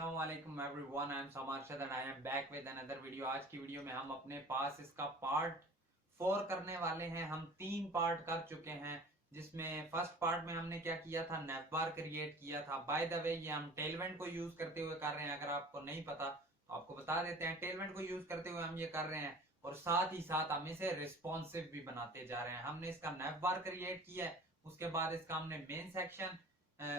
अस्सलाम वालेकुम everyone, I am Samarshad and I am back with another video. आज की वीडियो में हम अपने पास इसका पार्ट 4 करने वाले हैं। हम 3 पार्ट कर चुके हैं, जिसमें फर्स्ट पार्ट में हमने क्या किया था, नेवबार क्रिएट किया था। बाय द वे ये हम टेलवेंट को यूज करते हुए कर रहे हैं। अगर आपको नहीं पता तो आपको बता देते हैं, टेलवेंट को यूज करते हुए हम ये कर रहे हैं और साथ ही साथ हम इसे रिस्पॉन्सिव भी बनाते जा रहे हैं। हमने इसका नेवबार क्रिएट किया है, उसके बाद इसका हमने मेन सेक्शन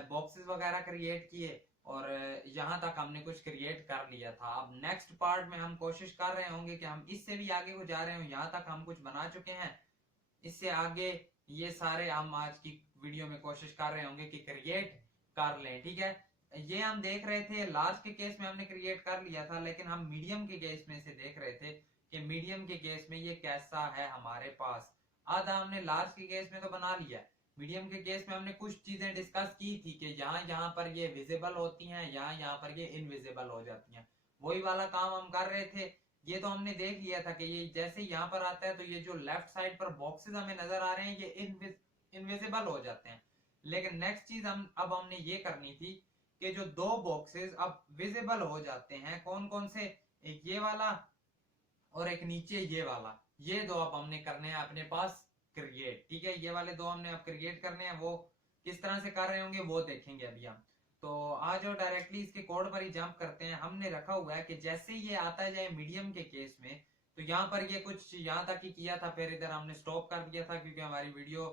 बॉक्सेस वगैरह क्रिएट किए और यहां तक हमने कुछ क्रिएट कर लिया था। अब नेक्स्ट पार्ट में हम कोशिश कर रहे होंगे कि हम इससे भी आगे को जा रहे हो। यहाँ तक हम कुछ बना चुके हैं, इससे आगे ये सारे हम आज की वीडियो में कोशिश कर रहे होंगे कि क्रिएट कर लें। ठीक है, ये हम देख रहे थे लार्ज के केस में हमने क्रिएट कर लिया था, लेकिन हम मीडियम के केस में से देख रहे थे कि मीडियम के केस में ये कैसा है हमारे पास। आधा हमने लार्ज के केस में तो बना लिया, मीडियम के केस में हमने कुछ चीजें डिस्कस की थी कि यहाँ पर ये विजिबल होती हैं, यहाँ पर ये इनविजिबल हो जाती हैं। वही वाला काम हम कर रहे थे। ये तो हमने देख लिया था कि ये जैसे यहाँ पर आता है तो ये जो लेफ्ट साइड पर बॉक्सेस हमें नजर आ रहे हैं ये इनविजिबल हो जाते हैं। लेकिन नेक्स्ट चीज अब हमने ये करनी थी कि जो दो बॉक्सेस अब विजिबल हो जाते हैं, कौन कौन से, एक ये वाला और एक नीचे ये वाला, ये दो अब हमने करने हैं अपने पास क्रिएट। ठीक है, ये वाले दो हमने अब क्रिएट करने हैं। वो किस तरह से कर रहे होंगे वो देखेंगे अभी हम। तो आज और डायरेक्टली इसके कोड पर ही जंप करते हैं। हमने रखा हुआ है कि जैसे ये आता जाए मीडियम के केस में, तो यहाँ पर ये कुछ यहाँ तक ही किया था, फिर इधर हमने स्टॉप कर दिया था क्योंकि हमारी वीडियो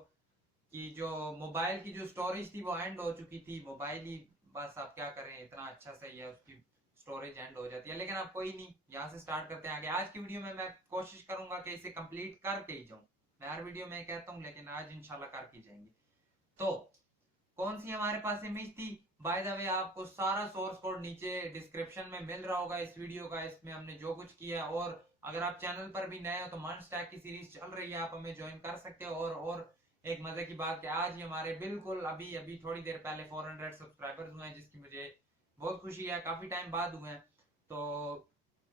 की जो मोबाइल की जो स्टोरेज थी वो एंड हो चुकी थी। मोबाइल ही बस आप क्या करें, इतना अच्छा सही है, उसकी स्टोरेज एंड हो जाती है। लेकिन आप कोई नहीं, यहाँ से स्टार्ट करते हैं आगे। आज की वीडियो में मैं कोशिश करूंगा कि इसे कंप्लीट करके ही जाऊं। मैं हर वीडियो में कहता हूं, लेकिन आज इंशाल्लाह करके जाएंगे। तो कौन सी हमारे पास इमेज थी, बाय द वे आपको सारा सोर्स कोड नीचे डिस्क्रिप्शन में मिल रहा होगा इस वीडियो का। इसमें हमने जो कुछ किया है, और अगर आप चैनल पर भी नए हो तो मन स्टैक की सीरीज चल रही है, आप हमें ज्वाइन कर सकते हो। और एक मजे की बात कि आज ही हमारे बिल्कुल अभी अभी थोड़ी देर पहले 400 सब्सक्राइबर्स हुए हैं, जिसकी मुझे बहुत खुशी है। काफी टाइम बाद हुए हैं। तो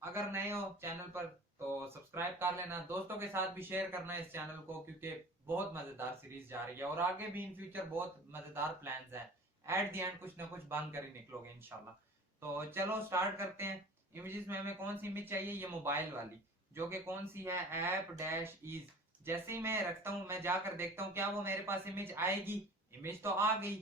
अगर नए हो चैनल पर तो सब्सक्राइब कर लेना, दोस्तों के साथ भी शेयर करना इस चैनल को, क्योंकि बहुत मजेदार सीरीज जा रही है और आगे भी इन फ्यूचर बहुत मजेदार प्लान्स हैं। एट द एंड कुछ ना कुछ बन कर ही निकलोगे इंशाल्लाह। तो चलो स्टार्ट करते हैं। इमेजेस में हमें कौन सी इमेज चाहिए, ये मोबाइल वाली, जो कि कौन सी है, ऐप डैश इज। जैसे ही मैं रखता हूं, मैं जाकर देखता हूं क्या वो मेरे पास इमेज आएगी। इमेज तो आ गई,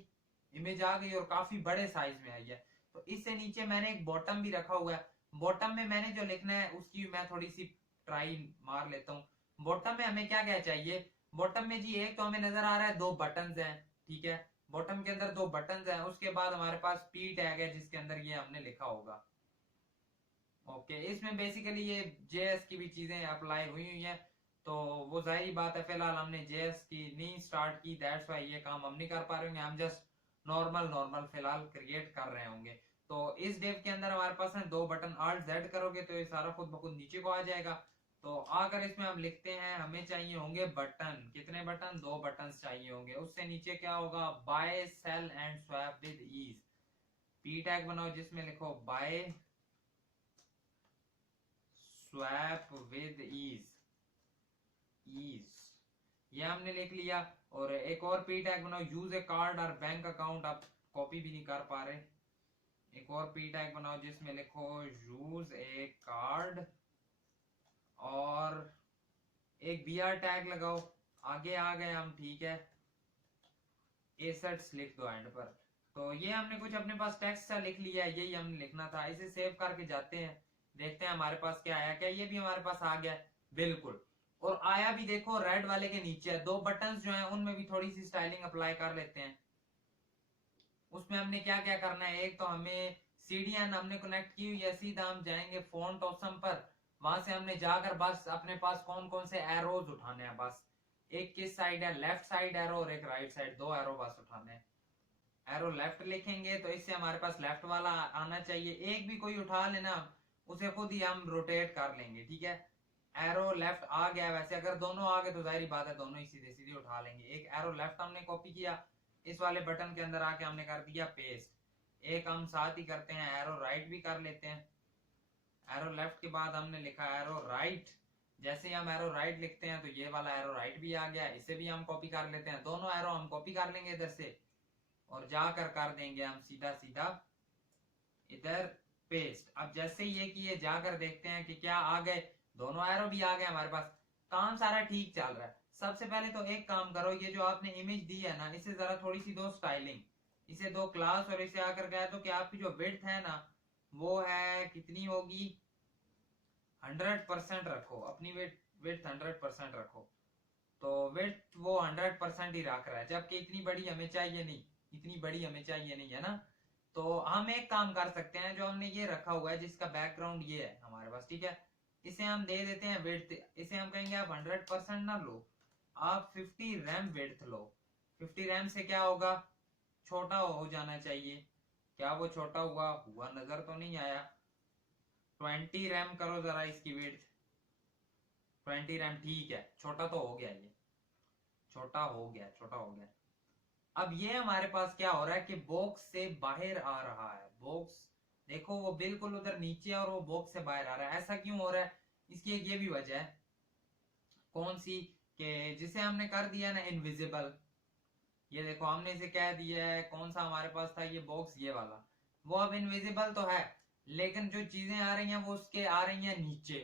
इमेज आ गई और काफी बड़े साइज में आई है। तो इससे नीचे मैंने एक बॉटम भी रखा हुआ है। बॉटम में मैंने जो लिखना है उसकी मैं थोड़ी सी ट्राई मार लेता हूँ। बॉटम में हमें क्या क्या चाहिए, बॉटम में जी एक तो हमें नजर आ रहा है 2 बटन्स हैं। ठीक है, बॉटम के अंदर 2 बटन्स हैं। उसके बाद हमारे पास पी टैग है जिसके अंदर ये हमने लिखा होगा। ओके, इसमें बेसिकली ये जेएस की भी चीजें अप्लाई हुई हुई हैं, तो वो जाहिर बात है। फिलहाल हमने जेएस की नहीं स्टार्ट की, दैट्स वाई ये काम हम नहीं कर पा रहे होंगे। हम जस्ट नॉर्मल नॉर्मल फिलहाल क्रिएट कर रहे होंगे। तो इस डेव के अंदर हमारे पास है 2 बटन। Alt Z करोगे तो ये सारा खुद ब खुद नीचे को आ जाएगा। तो आकर इसमें हम लिखते हैं, हमें चाहिए होंगे बटन। कितने बटन, 2 बटन चाहिए होंगे। उससे नीचे क्या होगा, buy sell and swap with ease. P tag बनाओ जिसमें लिखो buy swap with ease. Ease ये हमने लिख लिया। और एक और पी टैग बनाओ, यूज ए कार्ड और बैंक अकाउंट। आप कॉपी भी नहीं कर पा रहे, एक और पी टैग बनाओ जिसमें लिखो यूज ए कार्ड और एक बीआर टैग लगाओ। आगे आ गए हम, ठीक है। एसेट्स लिख दो एंड पर। तो ये हमने कुछ अपने पास टेक्स्ट सा लिख लिया है, यही हमने लिखना था। इसे सेव करके जाते हैं, देखते हैं हमारे पास क्या आया। क्या ये भी हमारे पास आ गया, बिल्कुल। और आया भी देखो रेड वाले के नीचे। 2 बटन्स जो हैं उनमें भी थोड़ी सी स्टाइलिंग अप्लाई कर लेते हैं। उसमें हमने क्या क्या करना है, एक तो हमें सीडीएन हमने कनेक्ट की हुई है, सीधा हम जाएंगे फोंट ऑप्शन पर। वहां से हमने जाकर बस अपने पास कौन कौन से एरोज उठाने हैं, बस एक किस साइड है, लेफ्ट साइड एरो और एक राइट साइड, 2 एरो बस उठाने हैं। एरो लेफ्ट लिखेंगे तो इससे हमारे पास लेफ्ट वाला आना चाहिए। एक भी कोई उठा लेना, उसे खुद ही हम रोटेट कर लेंगे। ठीक है, एरो लेफ्ट आ गया। वैसे अगर दोनों आ गए तो जाहिर बात है दोनों ही सीधे सीधे उठा लेंगे। एक एरो लेफ्ट हमने कॉपी किया, इस वाले बटन के अंदर आके हमने कर दिया पेस्ट। एक हम साथ ही करते हैं, एरो राइट भी कर लेते हैं। एरो लेफ्ट के बाद हमने लिखा एरो राइट। जैसे ही हम एरो राइट लिखते हैं तो ये वाला एरो राइट भी आ गया, इसे भी हम कॉपी कर लेते हैं। दोनों एरो हम कॉपी कर लेंगे इधर से और जाकर कर देंगे हम सीधा सीधा इधर पेस्ट। अब जैसे ये किए जाकर देखते हैं कि क्या आ गए, दोनों एरो भी आ गए हमारे पास, काम सारा ठीक चल रहा है। सबसे पहले तो एक काम करो, ये जो आपने इमेज दी है ना, इसे जरा थोड़ी सी दो स्टाइलिंग, इसे दो क्लास, और इसे आकर कह दो कि आपकी जो विड्थ है ना वो है कितनी होगी, 100% रखो अपनी विड्थ 100% रखो। तो विड्थ वो 100% ही रख रहा है, जबकि इतनी बड़ी हमें चाहिए नहीं, इतनी बड़ी हमें चाहिए नहीं है ना। तो हम एक काम कर सकते हैं, जो हमने ये रखा हुआ है जिसका बैकग्राउंड ये है हमारे पास, ठीक है, इसे हम दे देते हैं विड्थ, इसे हम कहेंगे आप 100% ना लो, आप 50 रैम विड्थ लो। 50 रैम से क्या होगा, छोटा हो जाना चाहिए। क्या वो छोटा हुआ हुआ नजर तो नहीं आया। 20 रैम करो जरा इसकी विड्थ, 20 रैम, ठीक है, छोटा तो हो गया, ये छोटा हो गया, छोटा हो गया। अब ये हमारे पास क्या हो रहा है कि बॉक्स से बाहर आ रहा है, बॉक्स देखो वो बिल्कुल उधर नीचे और वो बॉक्स से बाहर आ रहा है। ऐसा क्यों हो रहा है, इसकी एक ये भी वजह है, कौन सी, कि जिसे हमने कर दिया ना इनविजिबल, ये देखो हमने इसे कह दिया है, कौन सा हमारे पास था ये बॉक्स, ये वाला, वो अब इनविजिबल तो है, लेकिन जो चीजें आ रही हैं वो उसके आ रही हैं नीचे,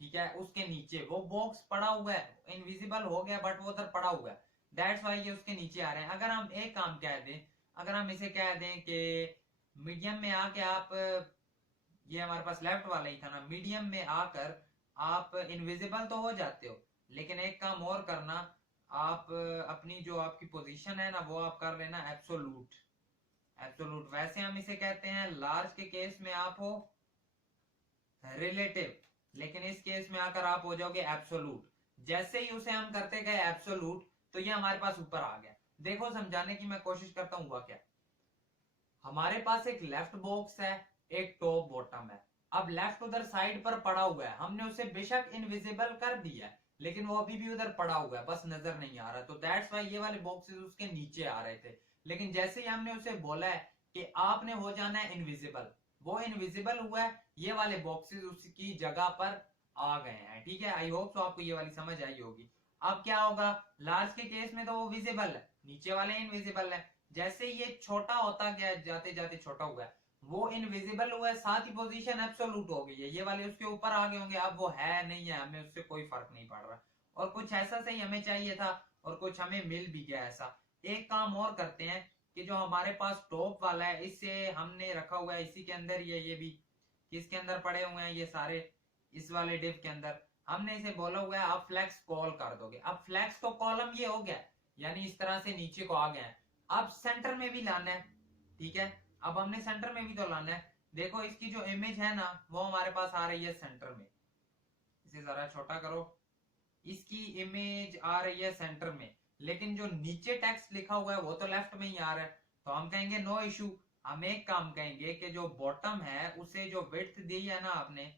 ठीक है, उसके नीचे वो बॉक्स पड़ा हुआ है, इनविजिबल हो गया बट वो उधर पड़ा हुआ है, दैट्स वाई ये उसके नीचे आ रहे हैं। अगर हम एक काम कह दें, अगर हम इसे कह दें कि मीडियम में आके आप, ये हमारे पास लेफ्ट वाला ही था ना, मीडियम में आकर आप इनविजिबल तो हो जाते हो, लेकिन एक काम और करना, आप अपनी जो आपकी पोजीशन है ना वो आप कर लेना एब्सोलूट। एब्सोलूट वैसे हम इसे कहते हैं लार्ज के केस में आप हो रिलेटिव, लेकिन इस केस में आकर आप हो जाओगे एब्सोलूट। जैसे ही उसे हम करते गए एब्सोलूट, तो ये हमारे पास ऊपर आ गया। देखो समझाने की मैं कोशिश करता हूँ, हुआ क्या, हमारे पास एक लेफ्ट बॉक्स है, एक टॉप बॉटम है। अब लेफ्ट उधर साइड पर पड़ा हुआ है, हमने उसे बेशक इनविजिबल कर दिया है, लेकिन वो अभी भी उधर पड़ा हुआ है, बस नजर नहीं आ रहा, तो दैट्स वाई ये वाले बॉक्सेस उसके नीचे आ रहे थे। लेकिन जैसे ही हमने उसे बोला है कि आपने हो जाना है इनविजिबल, वो इनविजिबल हुआ है, ये वाले बॉक्सेस उसकी जगह पर आ गए हैं, ठीक है। आई होप तो आपको ये वाली समझ आई होगी। अब क्या होगा, लास्ट के केस में तो वो विजिबल है, नीचे वाले इनविजिबल है, जैसे ये छोटा होता गया, जाते जाते छोटा हुआ है, वो इनविजिबल हुआ है, साथ ही पोजीशन एब्सोल्यूट हो गई है, ये वाले उसके ऊपर आ गए होंगे। अब वो है नहीं है, हमें उससे कोई फर्क नहीं पड़ रहा, और कुछ ऐसा सही हमें चाहिए था और कुछ हमें मिल भी गया ऐसा। एक काम और करते हैं कि जो हमारे पास टॉप वाला है, इससे हमने रखा हुआ है इसी के अंदर, ये भी किसके अंदर पड़े हुए हैं ये सारे, इस वाले डिव के अंदर हमने इसे बोला हुआ है आप फ्लैक्स कॉल कर दोगे। अब फ्लैक्स तो कॉलम ये हो गया, यानी इस तरह से नीचे को आ गया है। अब सेंटर में भी लाना है, ठीक है, अब हमने सेंटर में भी तो लाना है। देखो इसकी जो इमेज है ना वो हमारे पास आ रही है सेंटर में, इसे जरा छोटा करो, इसकी इमेज आ रही है सेंटर में, लेकिन जो नीचे टेक्स्ट लिखा हुआ है वो तो लेफ्ट में ही आ रहा है। तो हम कहेंगे नो इशू, हम एक काम कहेंगे कि जो बॉटम है उसे जो विड्थ दी है ना आपने,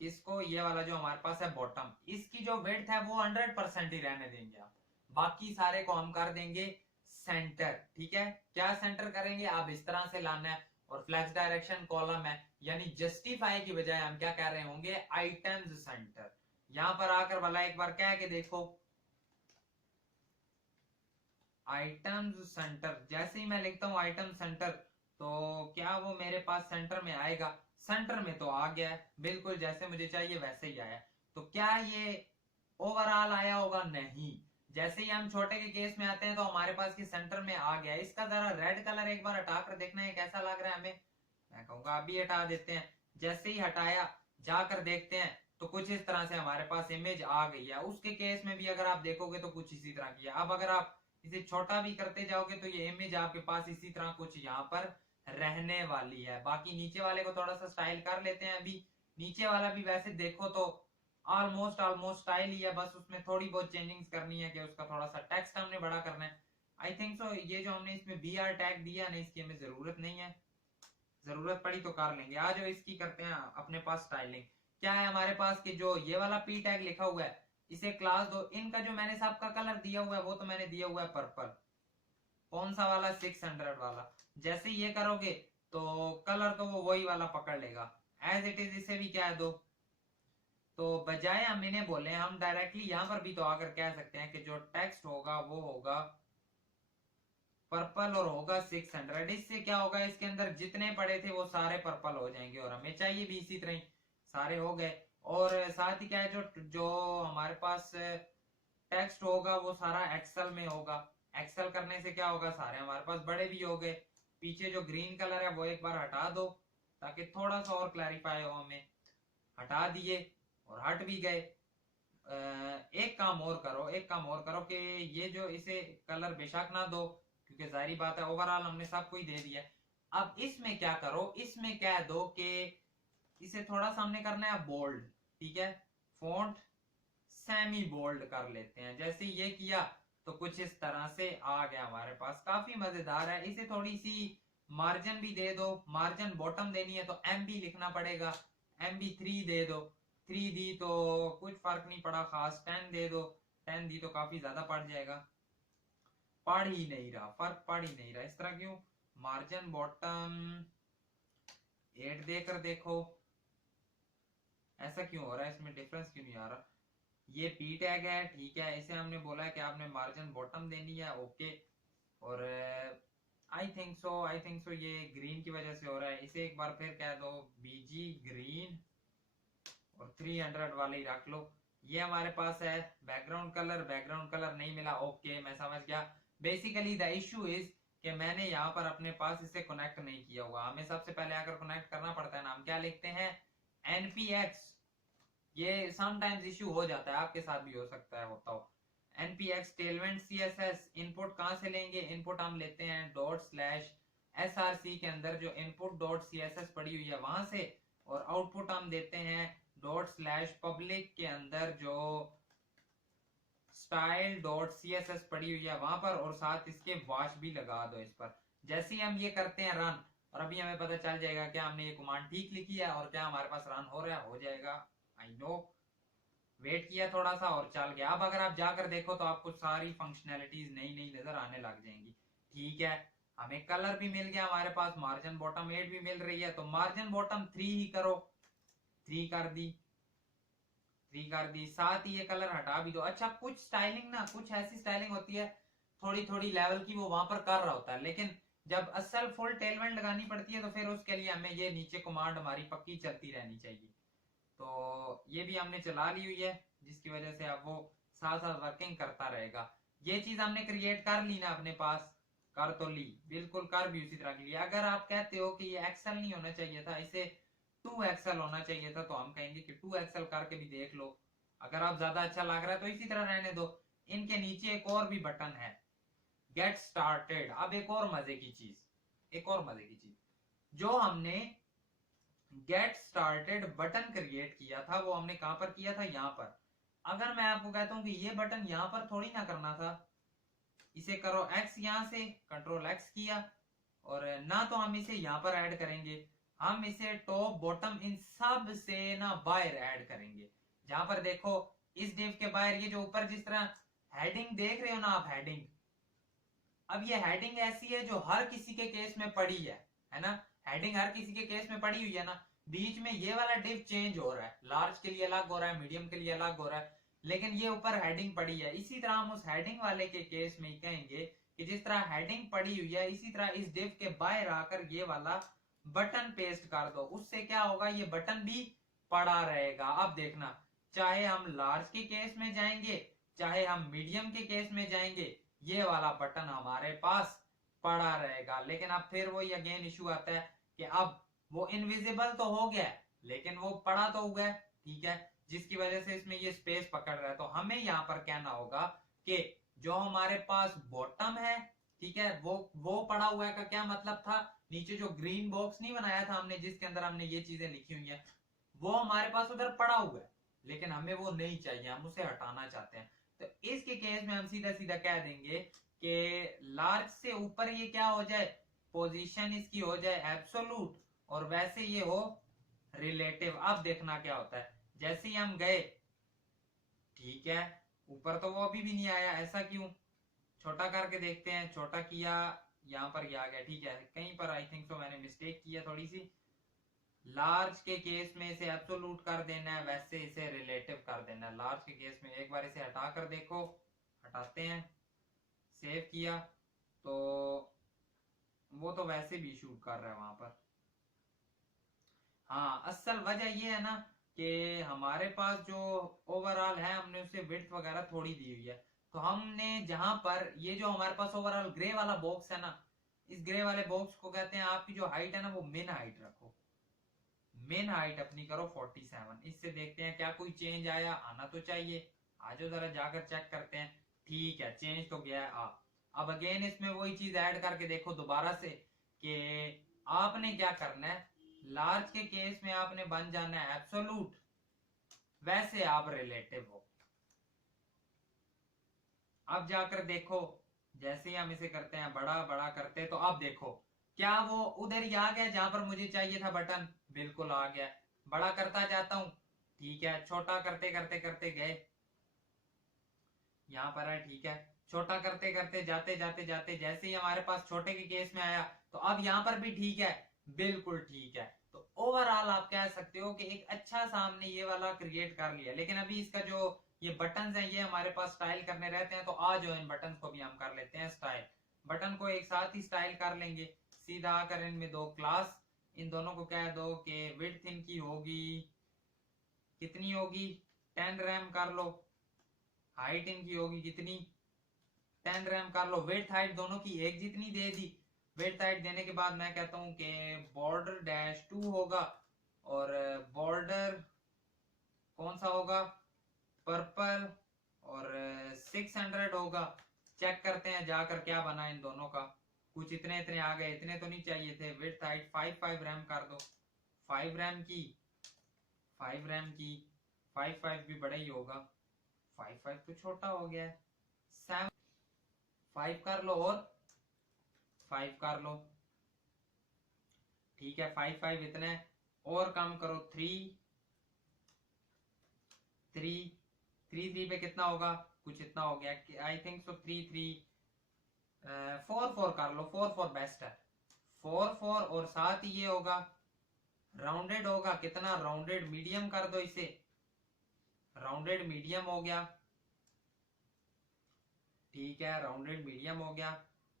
इसको ये वाला जो हमारे पास है बॉटम, इसकी जो विड्थ है वो 100% ही रहने देंगे आप, बाकी सारे को हम कर देंगे सेंटर, ठीक है। क्या सेंटर करेंगे, आप इस तरह से लाना है, और फ्लैक्स डायरेक्शन कॉलम है, यानी जस्टिफाई की बजाय हम क्या कह रहे होंगे, आइटम्स सेंटर। यहां पर आकर भला एक बार कह के देखो, आइटम्स सेंटर, जैसे ही मैं लिखता हूं आइटम सेंटर, तो क्या वो मेरे पास सेंटर में आएगा, सेंटर में तो आ गया है, बिल्कुल जैसे मुझे चाहिए वैसे ही आया। तो क्या ये ओवरऑल आया होगा, नहीं, जैसे ही हम छोटे के केस में आते हैं तो हमारे पास की सेंटर में आ गया। इसका जरा रेड कलर एक बार हटा कर देखना है कैसा लग रहा है हमें, मैं कहूंगा अभी हटा देते हैं। जैसे ही हटाया, जाकर देखते हैं तो कुछ इस तरह से हमारे पास इमेज आ गई है। उसके केस में भी अगर आप देखोगे तो कुछ इसी तरह की है। अब अगर आप इसे छोटा भी करते जाओगे तो ये इमेज आपके पास इसी तरह कुछ यहाँ पर रहने वाली है। बाकी नीचे वाले को थोड़ा सा स्टाइल कर लेते हैं। अभी नीचे वाला भी वैसे देखो तो ऑलमोस्ट ऑलमोस्ट स्टाइल ही है, बस उसमें थोड़ी बहुत चेंजिंग्स करनी है कि उसका थोड़ा सा टेक्स्ट हमने बड़ा करना है। आई थिंक सो ये जो हमने इसमें बी आर टैग दिया ना, इसकी हमें जरूरत नहीं है, जरूरत पड़ी तो कर लेंगे। आज इसकी करते हैं अपने पास स्टाइलिंग। क्या है हमारे पास कि जो ये वाला पी टैग लिखा हुआ है इसे क्लास दो, इनका जो मैंने सबका कलर दिया हुआ है वो तो मैंने दिया हुआ है पर्पल, कौन सा वाला, 600 वाला। जैसे ये करोगे तो कलर तो वो वही वाला पकड़ लेगा, एज इट इज इसे भी क्या है दो। तो बजाय हम इन्हें बोले, हम डायरेक्टली यहां पर भी तो आकर कह सकते हैं कि जो टेक्स्ट होगा वो होगा पर्पल और होगा 600। इससे क्या होगा, इसके अंदर जितने पड़े थे वो सारे पर्पल हो जाएंगे और हमें चाहिए भी इसी तरह ही, सारे हो गए। और साथ ही क्या है, जो जो हमारे पास टेक्स्ट होगा वो सारा एक्सेल में होगा। एक्सेल करने से क्या होगा, सारे हमारे पास बड़े भी हो गए। पीछे जो ग्रीन कलर है वो एक बार हटा दो ताकि थोड़ा सा और क्लैरिफाई हो हमें। हटा दिए और हट भी गए। एक काम और करो, एक काम और करो कि ये जो इसे कलर बेशक ना दो, क्योंकि जाहिर बात है ओवरऑल हमने सबको ही दे दिया। अब इसमें क्या करो, इसमें कह दो कि इसे थोड़ा सा हमने करना है बोल्ड। ठीक है, फॉन्ट सेमी बोल्ड कर लेते हैं। जैसे ये किया तो कुछ इस तरह से आ गया हमारे पास, काफी मजेदार है। इसे थोड़ी सी मार्जिन भी दे दो, मार्जिन बॉटम देनी है तो एम बी लिखना पड़ेगा, एम बी 3 दे दो। 3 दी तो कुछ फर्क नहीं पड़ा खास, 10 दे दो, 10 दी तो काफी ज्यादा पड़ जाएगा। पढ़ ही नहीं रहा, फर्क पड़ ही नहीं रहा, इस तरह क्यों। मार्जिन बॉटम 8 देकर देखो, ऐसा क्यों हो रहा है, इसमें डिफरेंस क्यों नहीं आ रहा। ये पी टैग है, ठीक है, इसे हमने बोला है कि आपने मार्जिन बॉटम देनी है, ओके। और आई थिंक सो ये ग्रीन की वजह से हो रहा है। इसे एक बार फिर कह दो बीजी ग्रीन और 300 वाले ही रख लो। ये हमारे पास है बैकग्राउंड कलर, बैकग्राउंड कलर नहीं मिला, ओके मैं समझ गया। बेसिकली द इशू इज कि मैंने यहाँ पर अपने पास इसे कनेक्ट नहीं किया हुआ। हमें सबसे पहले आकर कनेक्ट करना पड़ता है ना, हम क्या लिखते हैं, npx। ये समटाइम्स इशू हो जाता है, आपके साथ भी हो सकता है, होता हो। npx टेलमेंट css इनपुट कहां से लेंगे, इनपुट हम लेते हैं ./src के अंदर जो input .css पड़ी हुई है वहां से, और आउटपुट हम देते हैं ./public के अंदर जो style.css पड़ी हुई है वहां पर, और साथ इसके वॉश भी लगा दो इस पर। जैसे ही हम ये करते हैं रन, और अभी हमें पता चल जाएगा क्या हमने ये कमांड ठीक लिखी है और क्या हमारे पास रन हो रहा है, हो जाएगा। आई नो, वेट किया थोड़ा सा और चल गया। अब अगर आप जाकर देखो तो आपको सारी फंक्शनैलिटीज नई नई नजर आने लग जाएंगी। ठीक है, हमें कलर भी मिल गया हमारे पास, मार्जिन बॉटम 8 भी मिल रही है, तो मार्जिन बॉटम 3 ही करो। 3 कर दी, 3 कर दी। साथ ही ये कलर हटा भी दो। अच्छा, कुछ स्टाइलिंग ना, कुछ ऐसी स्टाइलिंग होती है थोड़ी थोड़ी लेवल की, वो वहां पर कर रहा होता है, लेकिन जब असल फुल टेलमेंट लगानी पड़ती है तो फिर उसके लिए हमें ये नीचे कमांड हमारी पक्की चलती रहनी चाहिए। तो ये भी हमने चला ली हुई है, जिसकी वजह से अब वो साथ साथ वर्किंग करता रहेगा। ये चीज हमने क्रिएट कर ली ना अपने पास, कर तो ली, बिल्कुल कर भी उसी तरह की ली। अगर आप कहते हो कि ये एक्सेल नहीं होना चाहिए था, इसे 2 एक्सेल होना चाहिए था, तो हम कहेंगे कि 2 एक्सेल करके भी देख लो। अगर आप ज्यादा अच्छा लग रहा है तो इसी तरह रहने दो। इनके नीचे एक और भी बटन है, गेट स्टार्टेड। अब एक और मजे की चीज, एक और मजे की चीज, जो हमने गेट स्टार्टेड बटन क्रिएट किया था वो हमने कहां पर किया था, यहां पर। अगर मैं आपको कहता हूं कि ये बटन यहां पर थोड़ी ना करना था, इसे करो एक्स, यहां से कंट्रोल एक्स किया, और ना तो हम इसे यहां पर ऐड करेंगे, हम इसे टॉप बॉटम इन सब से ना बाहर ऐड करेंगे। जहां पर देखो इस डिव के बाहर ये जो ऊपर जिस तरह हेडिंग देख रहे हो ना आप, हेडिंग, अब ये हेडिंग ऐसी है जो हर किसी के केस में पड़ी है ना। हेडिंग हर किसी के केस में पड़ी हुई है ना। बीच में ये वाला डिव चेंज हो रहा है, लार्ज के लिए अलग हो रहा है, मीडियम के लिए अलग हो रहा है, लेकिन ये ऊपर हेडिंग पड़ी है। इसी तरह हम उस हेडिंग वाले के केस में कहेंगे कि जिस तरह हेडिंग पड़ी हुई है इसी तरह इस डिव के बाहर आकर ये वाला बटन पेस्ट कर दो। उससे क्या होगा, ये बटन भी पड़ा रहेगा। अब देखना, चाहे हम लार्ज के केस में जाएंगे चाहे हम मीडियम के केस में जाएंगे, ये वाला बटन हमारे पास पड़ा रहेगा। लेकिन अब फिर वही अगेन इशू आता है कि अब वो इनविजिबल तो हो गया लेकिन वो पड़ा तो हुआ है, ठीक है, जिसकी वजह से इसमें ये स्पेस पकड़ रहा है। तो हमें यहाँ पर कहना होगा कि जो हमारे पास बॉटम है, ठीक है, वो पड़ा हुआ है का क्या मतलब था, नीचे जो ग्रीन बॉक्स नहीं बनाया था हमने जिसके अंदर हमने ये चीजें लिखी हुई है, वो हमारे पास उधर पड़ा हुआ है, लेकिन हमें वो नहीं चाहिए, हम उसे हटाना चाहते हैं। तो इसके केस में हम सीधा सीधा कह देंगे कि लार्ज से ऊपर ये क्या हो जाए, पोजीशन इसकी हो जाए एब्सोलूट, और वैसे ये हो रिलेटिव। अब देखना क्या होता है, जैसे ही हम गए, ठीक है, ऊपर तो वो अभी भी नहीं आया, ऐसा क्यों। छोटा करके देखते हैं, छोटा किया, यहाँ पर ये आ गया, ठीक है। कहीं पर आई थिंक सो मैंने मिस्टेक किया थोड़ी सी। लार्ज के केस में इसे एब्सोलूट कर देना है, वैसे इसे रिलेटिव कर देना है। लार्ज के केस में एक बार इसे हटा कर देखो, हटाते हैं, सेव किया तो वो तो वैसे भी शूट कर रहा है वहां पर। हाँ, असल वजह ये है ना कि हमारे पास जो ओवरऑल है हमने उससे विड्थ वगैरह थोड़ी दी हुई है। तो हमने जहां पर ये जो हमारे पास ओवरऑल ग्रे वाला बॉक्स है ना, इस ग्रे वाले बॉक्स को कहते हैं आपकी जो हाइट है ना वो मिन हाइट रखो। मिन हाइट अपनी करो 47। इससे देखते हैं क्या कोई चेंज आया, आना तो चाहिए। आज जरा जाकर चेक करते हैं। ठीक है, चेंज तो गया है। अब अगेन इसमें वही चीज ऐड करके देखो दोबारा से कि आपने क्या करना है। लार्ज के केस में आपने बन जाना है एब्सोलूट, वैसे आप रिलेटिव हो। अब जाकर देखो, जैसे ही हम इसे करते हैं बड़ा बड़ा करते हैं, तो अब देखो क्या वो उधर ही आ गया जहां पर मुझे चाहिए था बटन। बिल्कुल आ गया। बड़ा करता जाता हूं, ठीक है, छोटा करते करते करते गए, यहाँ पर है, ठीक है। छोटा करते करते जाते जाते जाते जैसे ही हमारे पास छोटे के केस में आया, तो अब यहाँ पर भी ठीक है, बिल्कुल ठीक है। तो ओवरऑल आप कह सकते हो कि एक अच्छा सा हमने ये वाला क्रिएट कर लिया। लेकिन अभी इसका जो ये बटन्स हैं ये हमारे पास स्टाइल करने रहते हैं, तो आज जो इन बटन को भी हम कर लेते हैं स्टाइल। बटन को एक साथ ही स्टाइल कर लेंगे। सीधा आकर इनमें दो क्लास, इन दोनों को कह दो कि विड्थ इनकी होगी, कितनी होगी, 10 रैम कर लो। हाइट इनकी होगी कितनी, 10 रैम कर लो। विड्थ हाइट दोनों की एक जितनी दे दी। विड्थ हाइट देने के बाद मैं कहता हूं कि बॉर्डर -2 होगा, और बॉर्डर कौन सा होगा, पर्पल, और 600 होगा। चेक करते हैं जाकर क्या बना इन दोनों का। कुछ इतने इतने आ गए, इतने तो नहीं चाहिए थे। विड्थ हाइट 5 रैम कर दो। 5 रैम की, 5 रैम की, 5 भी बड़ा ही होगा। 5 तो छोटा हो गया है। 7 5 कर लो, और 5 कर लो, ठीक है। 5 इतने, और कम करो 3 3 3 3 पे कितना होगा, कुछ इतना हो गया आई थिंक सो। 3 3 4 कर लो। 4 बेस्ट है। 4 और साथ ही ये होगा राउंडेड होगा। कितना राउंडेड, मीडियम कर दो इसे। राउंडेड मीडियम हो गया, ठीक है, राउंडेड मीडियम हो गया।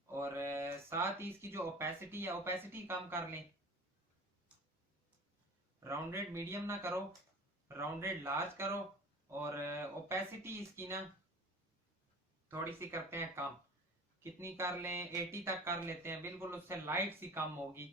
और साथ ही इसकी जो ओपेसिटी है, ओपेसिटी कम कर लें। राउंडेड मीडियम ना करो, राउंडेड लार्ज करो। और ओपेसिटी इसकी ना थोड़ी सी करते हैं कम। कितनी कर लें, 80 तक कर लेते हैं, बिल्कुल उससे लाइट सी कम होगी।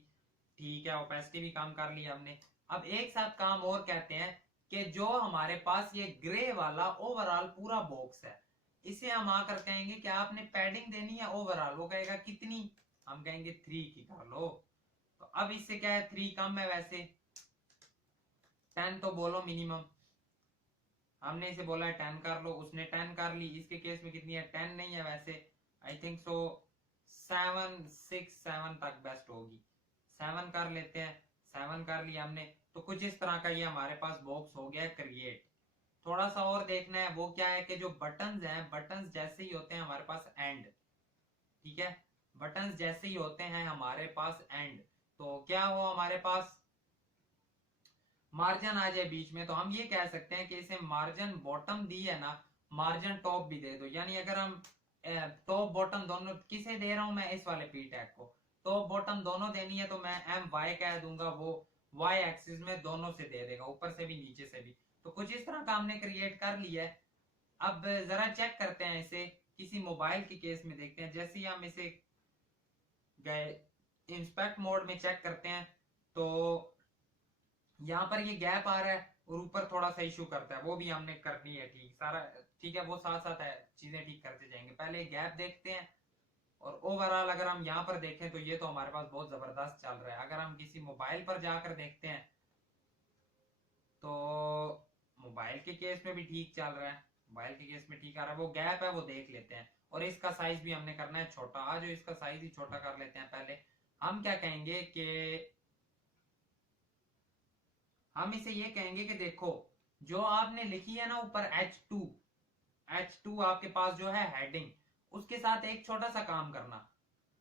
ठीक है, ओपेसिटी भी कम कर लिया हमने। अब एक साथ काम और कहते हैं कि जो हमारे पास ये ग्रे वाला ओवरऑल पूरा बॉक्स है, इसे हम आकर कहेंगे कि आपने पैडिंग देनी है ओवरऑल। वो कहेगा कितनी, हम कहेंगे 3 की कर लो। तो अब इससे क्या है, 3 कम है वैसे, 10 तो बोलो मिनिमम। हमने इसे बोला है 10 कर लो, उसने 10 कर ली। इसके केस में कितनी है, 10 नहीं है वैसे, आई थिंक सो 7 तक बेस्ट होगी। 7 कर लेते हैं। 7 कर लिया हमने। तो कुछ इस तरह का ये हमारे पास बॉक्स हो गया क्रिएट। थोड़ा सा और देखना है, वो क्या है कि जो बटन्स हैं, बटन्स जैसे ही होते हैं हमारे पास एंड, ठीक है, बटन्स जैसे ही होते हैं हमारे पास एंड, तो क्या हो हमारे पास मार्जिन आ जाए बीच में, तो हम ये कह सकते हैं कि इसे मार्जिन बॉटम दी है ना, मार्जिन टॉप भी दे दो। यानी अगर हम टॉप बॉटम दोनों किसे दे रहा हूं मैं, इस वाले पी टैग को टॉप बॉटम दोनों देनी है, तो मैं MY कह दूंगा, वो Y एक्सिस में दोनों से दे देगा, ऊपर से भी नीचे से भी। तो कुछ इस तरह का हमने क्रिएट कर लिया है। अब जरा चेक करते हैं इसे किसी मोबाइल के केस में, देखते हैं। जैसे ही हम इसे गए इंस्पेक्ट मोड में चेक करते हैं, तो यहाँ पर ये गैप आ रहा है और ऊपर थोड़ा सा इशू करता है, वो भी हमने करनी है ठीक सारा। ठीक है, वो साथ साथ है, चीजें ठीक करते जाएंगे। पहले गैप देखते हैं। और ओवरऑल अगर हम यहाँ पर देखें तो ये तो हमारे पास बहुत जबरदस्त चल रहा है। अगर हम किसी मोबाइल पर जाकर देखते हैं तो मोबाइल के केस में भी ठीक चल रहा है, मोबाइल के केस में ठीक आ रहा है। वो गैप है वो देख लेते हैं। और इसका साइज भी हमने करना है छोटा। आज इसका साइज ही छोटा कर लेते हैं। पहले हम क्या कहेंगे कि हम इसे ये कहेंगे कि देखो, जो आपने लिखी है ना ऊपर H2 आपके पास जो है हेडिंग, उसके साथ एक छोटा सा काम करना।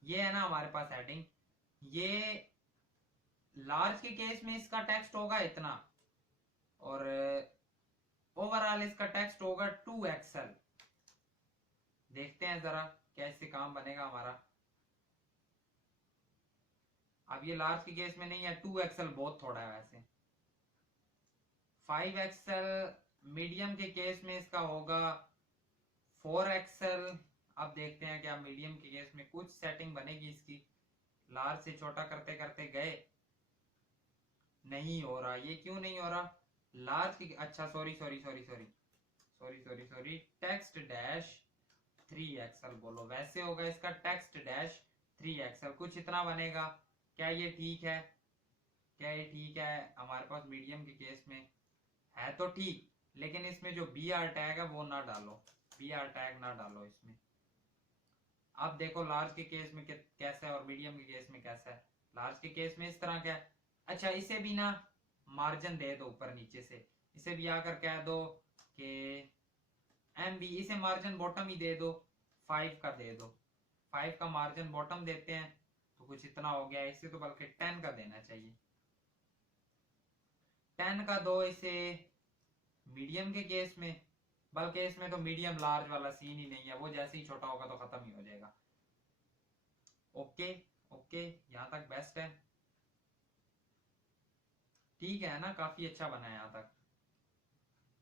ये है ना हमारे पास हेडिंग, ये लार्ज के केस में इसका टेक्स्ट होगा इतना, और ओवरऑल इसका टेक्स्ट होगा 2XL। देखते हैं जरा क्या इससे काम बनेगा हमारा। अब ये लार्ज के केस में नहीं है, 2XL बहुत थोड़ा है वैसे। 5XL मीडियम के केस में इसका होगा 4XL। अब देखते हैं क्या मीडियम के केस में कुछ सेटिंग बनेगी इसकी। लार्ज से छोटा करते करते गए, नहीं हो रहा। ये क्यों नहीं हो रहा? लार्ज की, अच्छा sorry sorry sorry sorry sorry sorry sorry, text dash 3XL बोलो, वैसे होगा इसका टेक्स्ट डैश 3XL, कुछ इतना बनेगा। क्या ये ठीक है? क्या ये ठीक है? हमारे पास मीडियम के केस में है तो ठीक, लेकिन इसमें जो BR टैग है वो ना डालो, BR टैग ना डालो इसमें। अब देखो लार्ज के केस में कैसा है और मीडियम के केस में कैसा है। लार्ज के केस में इस तरह का है। अच्छा, इसे भी ना मार्जिन दे दो ऊपर नीचे से, इसे भी आकर कह दो कि MB, इसे मार्जिन बॉटम ही दे दो, 5 का दे दो। 5 का मार्जिन बॉटम देते हैं तो कुछ इतना हो गया। इसे तो बल्कि 10 का देना चाहिए, 10 का दो इसे मीडियम के केस में। बल्कि इसमें तो मीडियम लार्ज वाला सीन ही नहीं है, वो जैसे ही छोटा होगा तो खत्म ही हो जाएगा। ओके ओके, यहां तक बेस्ट है, ठीक है ना, काफी अच्छा बना है यहां तक।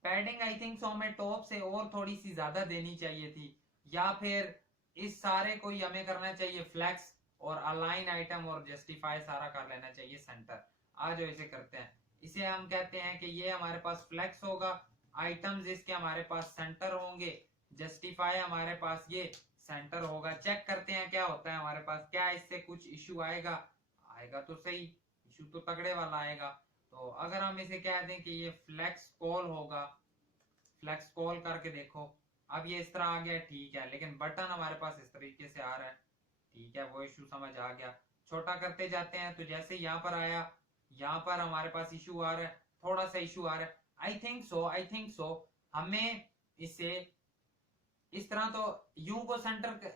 पैडिंग आई थिंक सो हमें टॉप से और थोड़ी सी ज्यादा देनी चाहिए थी, या फिर इस सारे को ही हमें करना चाहिए फ्लैक्स और अलाइन आइटम और जस्टिफाई सारा कर लेना चाहिए सेंटर। आ जाओ इसे करते हैं। इसे हम कहते हैं कि ये हमारे पास फ्लैक्स होगा, आइटम्स इसके हमारे पास सेंटर होंगे, जस्टिफाई हमारे पास ये सेंटर होगा। चेक करते हैं क्या होता है हमारे पास, क्या इससे कुछ इश्यू आएगा? आएगा तो सही, इश्यू तो तगड़े वाला आएगा। तो अगर हम इसे कह दें कि ये फ्लेक्स कॉल होगा, फ्लेक्स कॉल करके देखो, अब ये इस तरह आ गया, ठीक है, लेकिन बटन हमारे पास इस तरीके से आ रहा है, ठीक है, वो इशू समझ आ गया। छोटा करते जाते हैं तो जैसे यहाँ पर आया, यहाँ पर हमारे पास इशू आ रहा है, थोड़ा सा इशू आ रहा है। आई थिंक सो हमें इसे इस तरह तो यू को centre,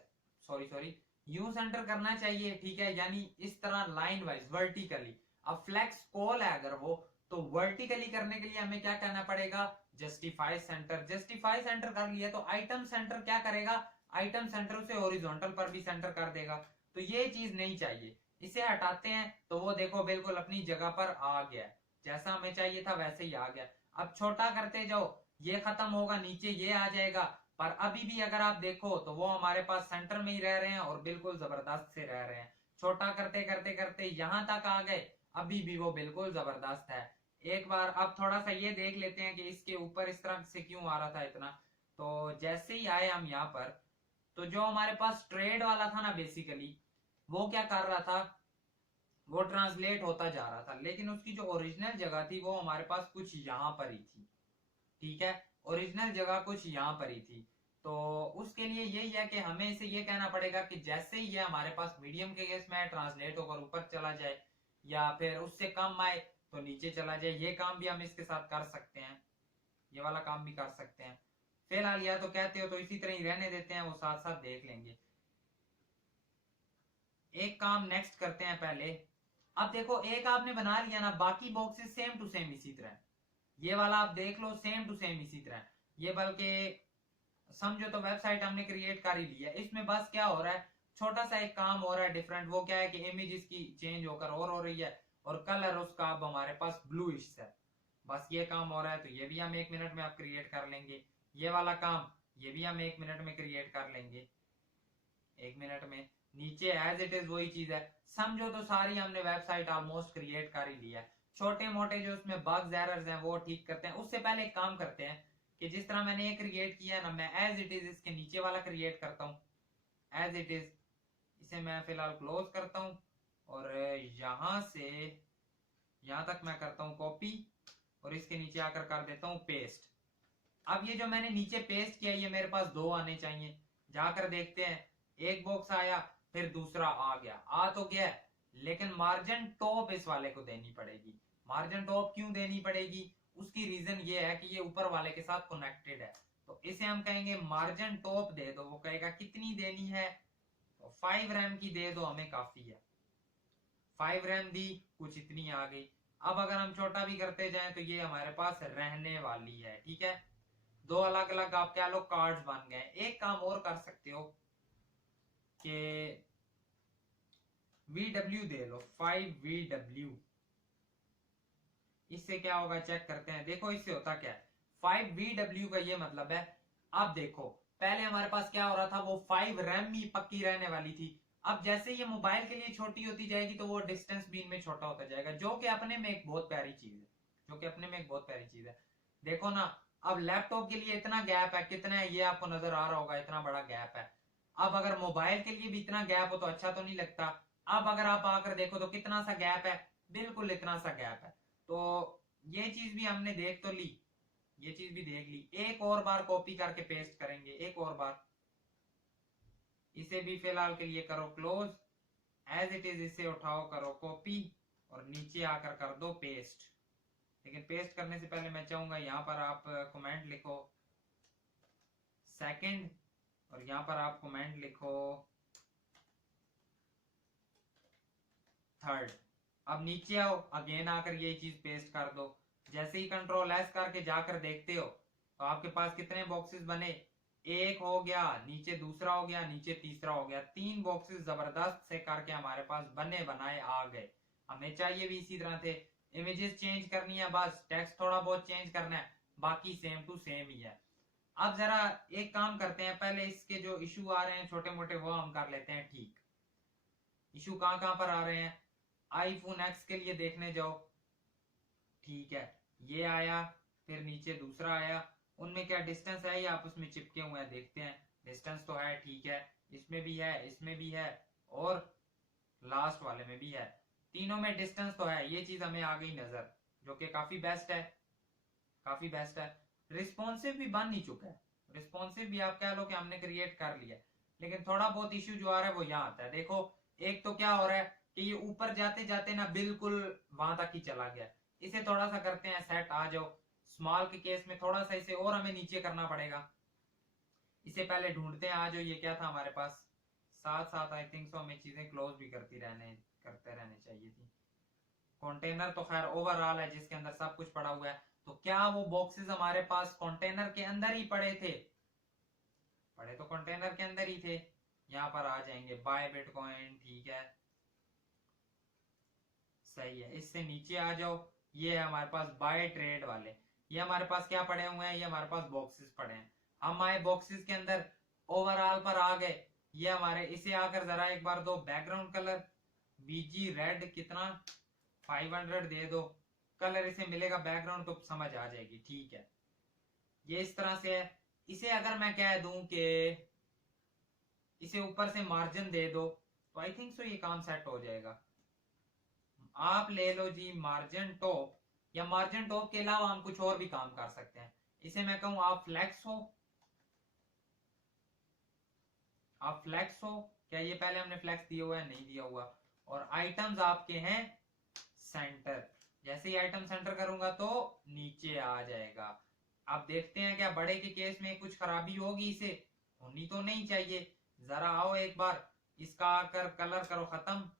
sorry sorry, you centre करना चाहिए, ठीक है, यानी इस तरह लाइन वाइज वर्टिकली। अब फ्लेक्स कॉल है अगर वो, तो वर्टिकली करने के लिए हमें क्या करना पड़ेगा? Justify centre. जस्टिफाई सेंटर कर लिया तो आइटम सेंटर क्या करेगा? आइटम सेंटर उसे हॉरिजॉन्टल पर भी सेंटर कर देगा। तो ये चीज नहीं चाहिए, इसे हटाते हैं तो वो देखो बिल्कुल अपनी जगह पर आ गया, जैसा हमें चाहिए था वैसे ही आ गया। अब छोटा करते जाओ, ये खत्म होगा, नीचे ये आ जाएगा, पर अभी भी अगर आप देखो तो वो हमारे पास सेंटर में ही रह रहे हैं और बिल्कुल जबरदस्त से रह रहे हैं। छोटा करते करते करते यहां तक आ गए, अभी भी वो बिल्कुल जबरदस्त है। एक बार अब थोड़ा सा ये देख लेते हैं कि इसके ऊपर इस तरह से क्यों आ रहा था इतना। तो जैसे ही आए हम यहाँ पर, तो जो हमारे पास ट्रेड वाला था ना बेसिकली, वो क्या कर रहा था, वो ट्रांसलेट होता जा रहा था, लेकिन उसकी जो ओरिजिनल जगह थी वो हमारे पास कुछ यहाँ पर ही थी, ठीक है, ओरिजिनल जगह कुछ यहाँ पर ही थी। तो उसके लिए यही है कि हमें इसे ये कहना पड़ेगा कि जैसे ही ये हमारे पास मीडियम के केस में ट्रांसलेट होकर ऊपर चला जाए, या फिर उससे कम आए तो नीचे चला जाए। ये काम भी हम इसके साथ कर सकते हैं, ये वाला काम भी कर सकते हैं। फिलहाल या तो कहते हो तो इसी तरह ही रहने देते हैं, वो साथ साथ देख लेंगे। एक काम नेक्स्ट करते हैं पहले। अब देखो एक आपने बना लिया ना, बाकी बॉक्सेस सेम टू सेम इसी तरह, ये वाला आप देख लो सेम टू सेम इसी तरह। ये बल्कि समझो तो वेबसाइट हमने क्रिएट कर ही लिया, इसमें बस क्या हो रहा है, छोटा सा एक काम हो रहा है डिफरेंट। वो क्या है कि इमेजेस की चेंज होकर और हो रही है, और कलर उसका अब हमारे पास ब्लूइश है। बस ये काम हो रहा है, तो ये भी हम 1 मिनट में आप क्रिएट कर लेंगे। ये वाला काम ये भी हम 1 मिनट में क्रिएट कर लेंगे, 1 मिनट में। नीचे एज इट इज वही चीज है, समझो तो सारी हमने वेबसाइट ऑलमोस्ट क्रिएट कर ही लिया है। छोटे मोटे जो उसमें बग्स एरर्स हैं वो ठीक करते हैं। उससे पहले एक काम करते हैं कि जिस तरह मैंने ये क्रिएट किया ना, मैं एज इट इज इसके नीचे वाला क्रिएट करता हूँ एज इट इज। इसे मैं फिलहाल क्लोज करता हूँ और यहां से यहां तक मैं करता हूँ कॉपी, और इसके नीचे आकर कर देता हूँ पेस्ट। अब ये जो मैंने नीचे पेस्ट किया, ये मेरे पास 2 आने चाहिए। जाकर देखते हैं, एक बॉक्स आया, फिर दूसरा आ गया, आ तो गया, लेकिन मार्जिन टॉप इस वाले को देनी पड़ेगी। मार्जिन टॉप क्यों देनी पड़ेगी? उसकी रीजन ये है कि ये ऊपर वाले के साथ कनेक्टेड है। तो इसे हम कहेंगे मार्जिन टॉप दे दो। वो कहेगा कितनी देनी है, तो 5 रैम की दे दो, हमें काफी है। 5 रैम दी, कुछ इतनी आ गई। अब अगर हम छोटा भी करते जाएं तो ये हमारे पास रहने वाली है, ठीक है। 2 अलग अलग आप कह लो कार्ड्स बन गए। एक काम और कर सकते हो कि VW दे लो, 5VW। इससे क्या होगा चेक करते हैं। देखो इससे होता क्या है, 5VW का ये मतलब है, अब देखो पहले हमारे पास क्या हो रहा था, वो 5 रैम ही पक्की रहने वाली थी। अब जैसे ये मोबाइल के लिए छोटी होती जाएगी तो वो डिस्टेंस भी इनमें छोटा होता जाएगा, जो कि अपने में एक बहुत प्यारी चीज है, जो कि अपने में एक बहुत प्यारी चीज है। देखो ना, अब लैपटॉप के लिए इतना गैप है, कितना है ये आपको नजर आ रहा होगा, इतना बड़ा गैप है। अब अगर मोबाइल के लिए भी इतना गैप हो तो अच्छा तो नहीं लगता। अब अगर आप आकर देखो तो कितना सा गैप है, बिल्कुल इतना सा गैप है। तो ये चीज भी हमने देख तो ली, ये चीज भी देख ली। एक और बार कॉपी करके पेस्ट करेंगे, एक और बार। इसे भी फिलहाल के लिए करो क्लोज, एज इट इज इसे उठाओ, करो कॉपी और नीचे आकर कर दो पेस्ट। लेकिन पेस्ट करने से पहले मैं चाहूंगा यहाँ पर आप कमेंट लिखो सेकंड, और यहाँ पर आप कमेंट लिखो थर्ड। अब नीचे आओ, अगेन आकर ये चीज पेस्ट कर दो। जैसे ही कंट्रोल एस करके जाकर देखते हो तो आपके पास कितने बॉक्सेस बने, एक हो गया, नीचे दूसरा हो गया, नीचे तीसरा हो गया, 3 बॉक्सेस जबरदस्त से करके हमारे पास बने बनाए आ गए। हमें चाहिए भी इसी तरह थे। इमेजेस चेंज करनी है बस, टेक्स्ट थोड़ा बहुत चेंज करना है, बाकी सेम टू सेम ही है। अब जरा एक काम करते हैं, पहले इसके जो इशू आ रहे हैं छोटे मोटे वो हम कर लेते हैं ठीक। इशू कहां कहां पर आ रहे हैं, आईफोन एक्स के लिए देखने जाओ, ठीक है ये आया, फिर नीचे दूसरा आया। उनमें क्या डिस्टेंस है या आपस में चिपके हुए हैं, देखते हैं। डिस्टेंस तो है, ठीक है, इसमें भी है, इसमें भी है, और लास्ट वाले में भी है। तीनों में डिस्टेंस तो है, ये चीज हमें आ गई नजर, जो कि काफी बेस्ट है, काफी बेस्ट है। रिस्पॉन्सिव भी बन नहीं चुका है, रिस्पॉन्सिव भी आप कह लो कि हमने क्रिएट कर लिया। लेकिन थोड़ा बहुत इश्यू जो आ रहा है वो यहाँ आता है। देखो एक तो क्या हो रहा है कि ये ऊपर जाते जाते ना बिल्कुल वहां तक ही चला गया। इसे थोड़ा सा करते हैं सेट, आ जाओ। स्मॉल के केस में थोड़ा सा इसे और हमें नीचे करना पड़ेगा। इसे पहले ढूंढते हैं, आ जाओ। ये क्या था हमारे पास, साथ साथ आई थिंक सो हमें चीजें क्लोज भी करते रहने चाहिए थी। कंटेनर तो खैर ओवरऑल है जिसके अंदर सब कुछ पड़ा हुआ है। तो क्या वो बॉक्सेस हमारे पास कंटेनर के अंदर ही पड़े थे, पड़े तो कंटेनर के अंदर ही थे। यहाँ पर आ जाएंगे बाय बिटकॉइन, ठीक है सही है। इससे नीचे आ जाओ, ये है हमारे पास बाय ट्रेड वाले। ये हमारे पास क्या पड़े हुए हैं, ये हमारे पास बॉक्सेस पड़े हैं। हम आए बॉक्सेस के अंदर, ओवरऑल पर आ गए। ये हमारे, इसे आकर जरा एक बार दो बैकग्राउंड कलर, बीजी रेड कितना 500 दे दो, कलर इसे मिलेगा बैकग्राउंड तो समझ आ जाएगी, ठीक है। ये इस तरह से है। इसे अगर मैं कह दूं कि इसे ऊपर से मार्जिन दे दो तो आई थिंक सो ये काम सेट हो जाएगा। आप ले लो जी मार्जिन टॉप, या मार्जिन टॉप के अलावा हम कुछ और भी काम कर सकते हैं। इसे मैं कहूं आप फ्लेक्स हो, आप फ्लेक्स हो। क्या ये पहले हमने फ्लेक्स दिया हुआ है, नहीं दिया हुआ। और आइटम्स आपके हैं सेंटर, जैसे ही आइटम सेंटर करूंगा तो नीचे आ जाएगा। अब देखते हैं क्या बड़े के केस में कुछ खराबी होगी, इसे होनी तो नहीं चाहिए। जरा आओ एक बार, इसका आकर कलर करो खत्म।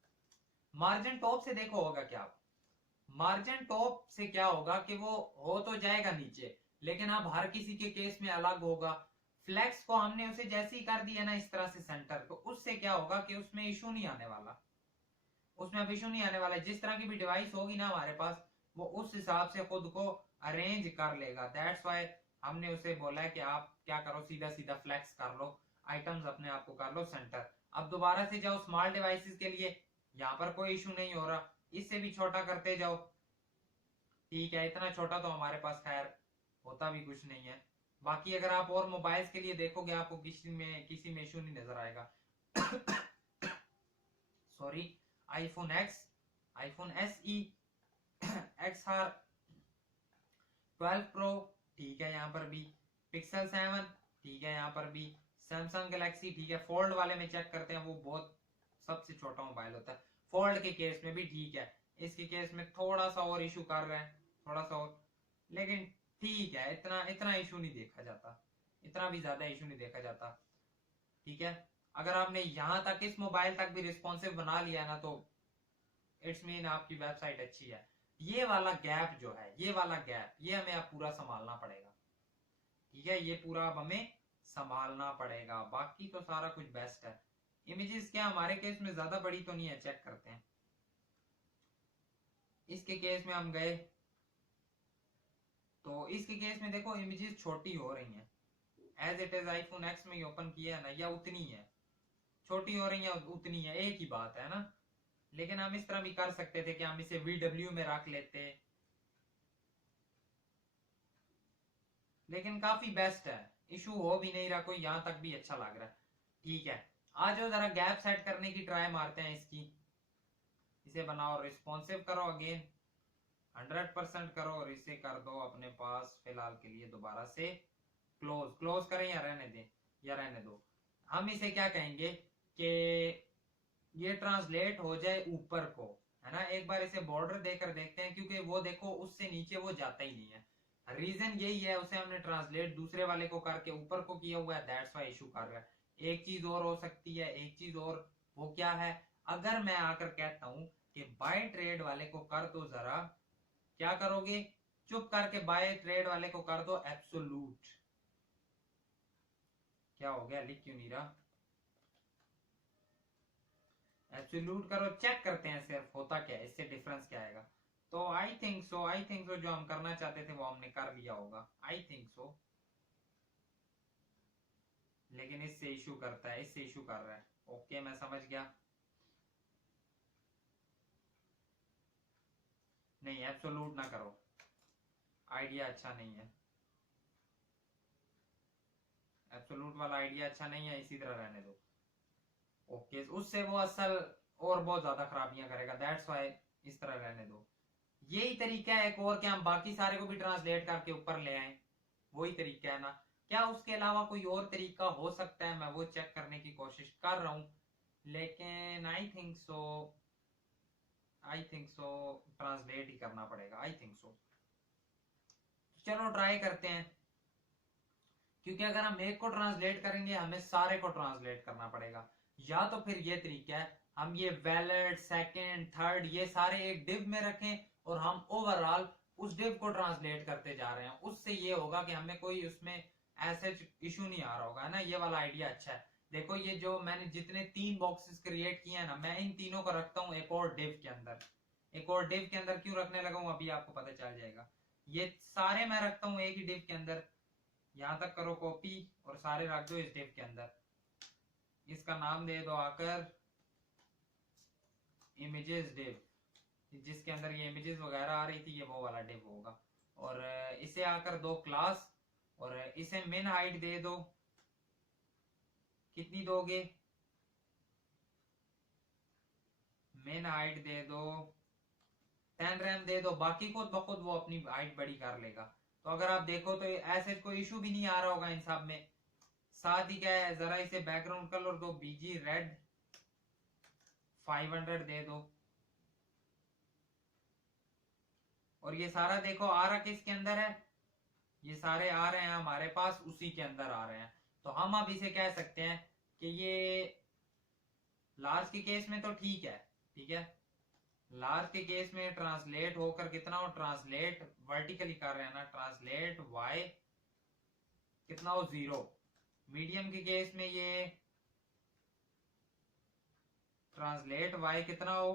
मार्जिन टॉप से देखो होगा क्या, मार्जिन टॉप से क्या होगा कि वो हो तो जाएगा नीचे, लेकिन अब हर किसी के केस में अलग होगा। फ्लेक्स को हमने उसे जैसे ही कर दिया ना इस तरह से सेंटर, तो उससे क्या होगा कि उसमें इशू नहीं आने वाला, उसमें अब इशू नहीं आने वाला। जिस तरह की भी डिवाइस होगी ना हमारे पास, वो उस हिसाब से खुद को अरेंज कर लेगा। दैट्स वाई हमने उसे बोला है कि आप क्या करो, सीधा सीधा फ्लेक्स कर लो, आइटम्स अपने आप को कर लो सेंटर। अब दोबारा से जाओ स्मॉल डिवाइसेस के लिए, यहाँ पर कोई इशू नहीं हो रहा, इससे भी छोटा करते जाओ, ठीक है। इतना छोटा तो हमारे पास खैर होता भी कुछ नहीं है। बाकी अगर आप और मोबाइल्स के लिए देखोगे आपको किसी में इशू नहीं नजर आएगा। Sorry, iPhone X, iPhone S E, X R 12 pro, ठीक है यहाँ पर भी। पिक्सल 7, ठीक है यहाँ पर भी। सैमसंग गैलेक्सी, ठीक है। फोल्ड वाले में चेक करते हैं, वो बहुत सबसे छोटा मोबाइल होता है। फोल्ड के केस में भी ठीक है, इसके केस में थोड़ा सा और इशू कर रहे हैं, थोड़ा सा और, लेकिन ठीक है, इतना इतना इशू नहीं देखा जाता, इतना भी ज्यादा इशू नहीं देखा जाता, ठीक है। अगर आपने यहां तक इस मोबाइल तक भी रिस्पॉन्सिव बना लिया है ना, तो इट्स मीन आपकी वेबसाइट अच्छी है। ये वाला गैप जो है, ये वाला गैप, ये हमें अब पूरा संभालना पड़ेगा, ठीक है। ये पूरा अब हमें संभालना पड़ेगा, बाकी तो सारा कुछ बेस्ट है। इमेजेस क्या हमारे केस में ज्यादा बड़ी तो नहीं है, चेक करते हैं। इसके केस में हम गए तो इसके केस में देखो इमेजेस छोटी हो रही हैं, as it is iPhone X में ओपन किया है ना, या उतनी है, छोटी हो रही है उतनी है, एक ही बात है ना। लेकिन हम इस तरह भी कर सकते थे कि हम इसे VW में रख लेते, लेकिन काफी बेस्ट है, इशू हो भी नहीं रहा कोई, यहां तक भी अच्छा लग रहा है। ठीक है, आ जाओ जरा गैप सेट करने की ट्राई मारते हैं इसकी। इसे बनाओ रिस्पॉन्सिव करो, अगेन 100% करो, और इसे कर दो अपने पास फिलहाल के लिए दोबारा से क्लोज। क्लोज करें या रहने दें, या रहने दो। हम इसे क्या कहेंगे कि ये ट्रांसलेट हो जाए ऊपर को, है ना। एक बार इसे बॉर्डर देकर देखते हैं, क्योंकि वो देखो उससे नीचे वो जाता ही नहीं है। रीजन यही है, उसे हमने ट्रांसलेट दूसरे वाले को करके ऊपर को किया हुआ है, दैट्स व्हाई इशू कर रहा है। एक चीज और हो सकती है, एक चीज और, वो क्या है, अगर मैं आकर कहता हूं कि बाय ट्रेड वाले को कर दो जरा, क्या करोगे, चुप करके बाय ट्रेड वाले को कर दो एब्सोल्यूट। क्या हो गया, लिख क्यों नहीं रहा, एब्सोल्यूट करो, चेक करते हैं सिर्फ होता क्या है, इससे डिफरेंस क्या आएगा। तो आई थिंक सो जो हम करना चाहते थे वो हमने कर लिया होगा, आई थिंक सो। लेकिन इससे इशू करता है, इससे इशू कर रहा है। ओके, मैं समझ गया। नहीं, एब्सोल्यूट ना करो, आइडिया अच्छा नहीं है, एब्सोल्यूट वाला आइडिया अच्छा नहीं है, इसी तरह रहने दो। ओके, उससे वो असल और बहुत ज्यादा खराबियां करेगा, दैट्स व्हाई इस तरह रहने दो। यही तरीका है एक और, क्या हम बाकी सारे को भी ट्रांसलेट करके ऊपर ले आए, वही तरीका है ना। क्या उसके अलावा कोई और तरीका हो सकता है, मैं वो चेक करने की कोशिश कर रहा हूं, लेकिन आई थिंक सो ट्रांसलेट ही करना पड़ेगा, आई थिंक सो। चलो ट्राई करते हैं, क्योंकि अगर हम एक को ट्रांसलेट करेंगे हमें सारे को ट्रांसलेट करना पड़ेगा। या तो फिर ये तरीका है, हम ये वैलिड, सेकंड, थर्ड ये सारे एक डिव में रखें, और हम ओवरऑल उस डिव को ट्रांसलेट करते जा रहे हैं। उससे ये होगा कि हमें कोई उसमें ऐसे इशू नहीं आ रहा होगा, है ना। ये वाला आइडिया अच्छा है। देखो ये जो मैंने जितने 3 बॉक्सेस क्रिएट किए हैं ना, मैं इन तीनों को रखता हूँ एक और डिव के अंदर। एक और डिव के अंदर क्यों रखने लगा हूं अभी आपको पता चल जाएगा। ये सारे मैं रखता हूँ एक ही डिव के अंदर, यहां तक करो कॉपी, और सारे रख दो इस डिव के अंदर। इसका नाम दे दो आकर इमेजेस डिव, जिसके अंदर ये इमेजेस वगैरह आ रही थी, ये वो वाला डिव होगा। और इसे आकर दो क्लास, और इसे मिन हाइट दे दो, कितनी दोगे, मिन हाइट दे दो 10 रैम दे दो, बाकी खुद बखुद वो अपनी हाइट बड़ी कर लेगा। तो अगर आप देखो तो ऐसे कोई इशू भी नहीं आ रहा होगा इन सब में। साथ ही क्या है, जरा इसे बैकग्राउंड कलर दो बीजी रेड 500 दे दो, और ये सारा देखो आ रहा किसके अंदर है, ये सारे आ रहे हैं हमारे पास उसी के अंदर आ रहे हैं। तो हम अब इसे कह सकते हैं कि ये लार्ज के केस में तो ठीक है, ठीक है। लार्ज के केस में ट्रांसलेट होकर कितना हो, ट्रांसलेट वर्टिकली कर रहे हैं ना, ट्रांसलेट वाई कितना हो 0। मीडियम के केस में ये ट्रांसलेट वाई कितना हो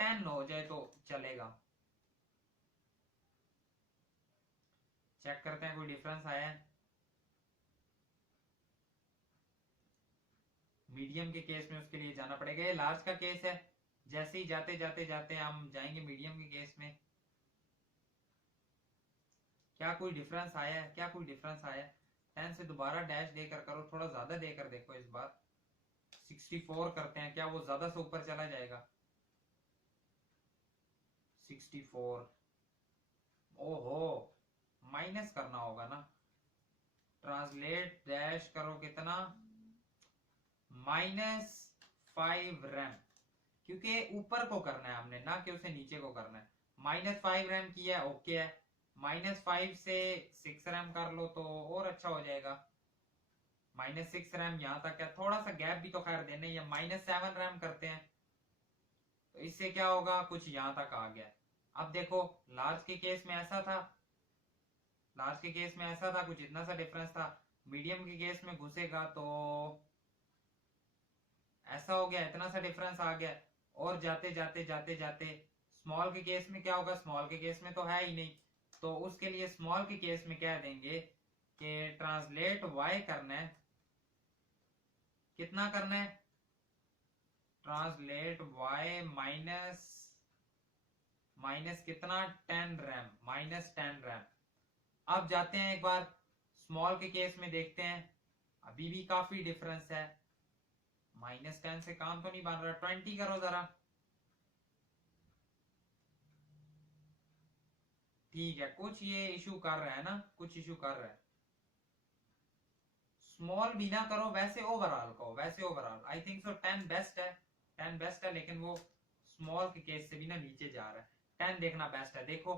10 हो जाए तो चलेगा। चेक करते हैं कोई डिफरेंस आया है। मीडियम के केस में उसके लिए जाना पड़ेगा, ये लार्ज का केस है, जैसे ही जाते जाते जाते हम जाएंगे मीडियम के केस में। क्या कोई डिफरेंस आया है, क्या कोई डिफरेंस आया है। 10 से दोबारा डैश देकर करो, थोड़ा ज्यादा देकर देखो इस बार। 64 करते हैं, क्या वो ज्यादा से ऊपर चला जाएगा। 64, ओहो, माइनस करना होगा ना। ट्रांसलेट डैश करो कितना, -5 रैम, क्योंकि ऊपर को करना है हमने ना कि उसे नीचे को करना है। -5 रैम किया है, ओके है। -5 से 6 रैम कर लो तो और अच्छा हो जाएगा। -6 रैम यहाँ तक है, थोड़ा सा गैप भी तो खैर देने, या -7 रैम करते हैं, तो इससे क्या होगा, कुछ यहाँ तक आ गया। अब देखो लार्ज के केस में ऐसा था, लार्ज के केस में ऐसा था, कुछ इतना सा डिफरेंस था। मीडियम के केस में घुसेगा तो ऐसा हो गया, इतना सा डिफरेंस आ गया। और जाते जाते जाते जाते स्मॉल के केस में क्या होगा, स्मॉल के केस में तो है ही नहीं, तो उसके लिए स्मॉल के केस में क्या देंगे कि ट्रांसलेट y करना है, कितना करना है, ट्रांसलेट y माइनस माइनस कितना 10 रैम, माइनस 10 रैम। अब जाते हैं एक बार स्मॉल के केस में देखते हैं, अभी भी काफी डिफरेंस है, -10 से काम तो नहीं बन रहा, 20 करो जरा। ठीक है, कुछ ये इशू कर रहा है ना, कुछ इशू कर रहा है। स्मॉल भी ना करो, वैसे ओवरऑल कहो, वैसे overall I think so 10 best है, 10 बेस्ट है, लेकिन वो स्मॉल के केस से भी ना नीचे जा रहा है, 10 देखना बेस्ट है। देखो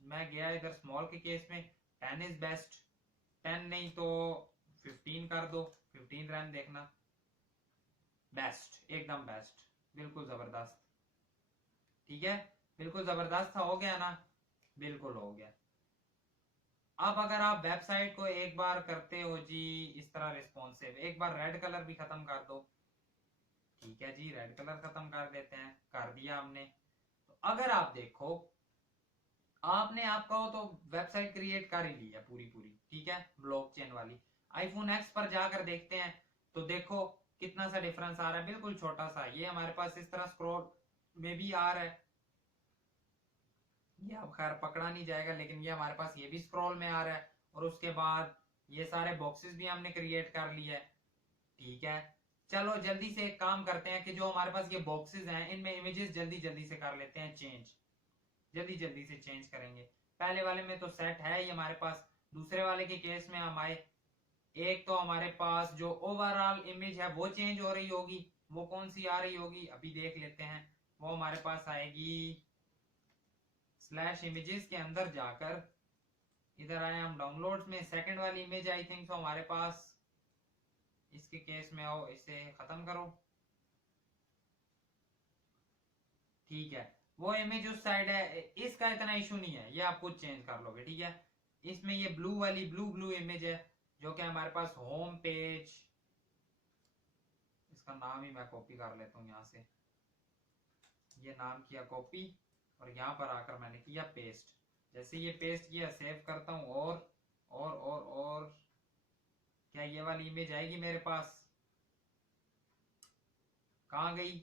मैं गया इधर स्मॉल के केस में, 10 इज बेस्ट, 10 नहीं तो 15 कर दो, 15 रैम देखना, बेस्ट, एकदम बेस्ट, बिल्कुल जबरदस्त। ठीक है, बिल्कुल जबरदस्त था, हो गया ना, बिल्कुल हो गया। अब अगर आप वेबसाइट को एक बार करते हो जी इस तरह रिस्पॉन्सिव, एक बार रेड कलर भी खत्म कर दो, ठीक है जी, रेड कलर खत्म कर देते हैं, कर दिया हमने। तो अगर आप देखो, आपने आपका हो तो वेबसाइट क्रिएट कर ही ली है पूरी पूरी, ठीक है, ब्लॉकचेन वाली। आईफोन एक्स पर जाकर देखते हैं, तो देखो कितना सा डिफरेंस आ रहा है, बिल्कुल छोटा सा, ये हमारे पास इस तरह स्क्रॉल में भी आ रहा है, ये अब खैर पकड़ा नहीं जाएगा, लेकिन ये हमारे पास ये भी स्क्रॉल में आ रहा है, और उसके बाद ये सारे बॉक्सेस भी हमने क्रिएट कर लिए है। ठीक है, चलो जल्दी से एक काम करते हैं कि जो हमारे पास ये बॉक्सेस हैं इनमें इमेजेस जल्दी जल्दी से कर लेते हैं चेंज, जल्दी जल्दी से चेंज करेंगे। पहले वाले में तो सेट है ये हमारे पास, दूसरे वाले के केस में हम आए, एक तो हमारे पास जो ओवरऑल इमेज है वो चेंज हो रही होगी, वो कौन सी आ रही होगी अभी देख लेते हैं, वो हमारे पास आएगी स्लैश इमेजेस के अंदर जाकर, इधर आए हम डाउनलोड्स में, सेकंड वाली इमेज आई थिंक तो हमारे पास, इसके केस में आओ, इसे खत्म करो, ठीक है, वो इमेज उस साइड है, इसका इतना इशू नहीं है, ये आप खुद चेंज कर लोगे, ठीक है। इसमें ये ब्लू वाली ब्लू ब्लू इमेज है जो कि हमारे पास होम पेज, इसका नाम ही मैं कॉपी कर लेता हूँ यहाँ से, ये नाम किया कॉपी, और यहाँ पर आकर मैंने किया पेस्ट, जैसे ये पेस्ट किया सेव करता हूँ, और क्या ये वाली इमेज आएगी मेरे पास, कहाँ गई,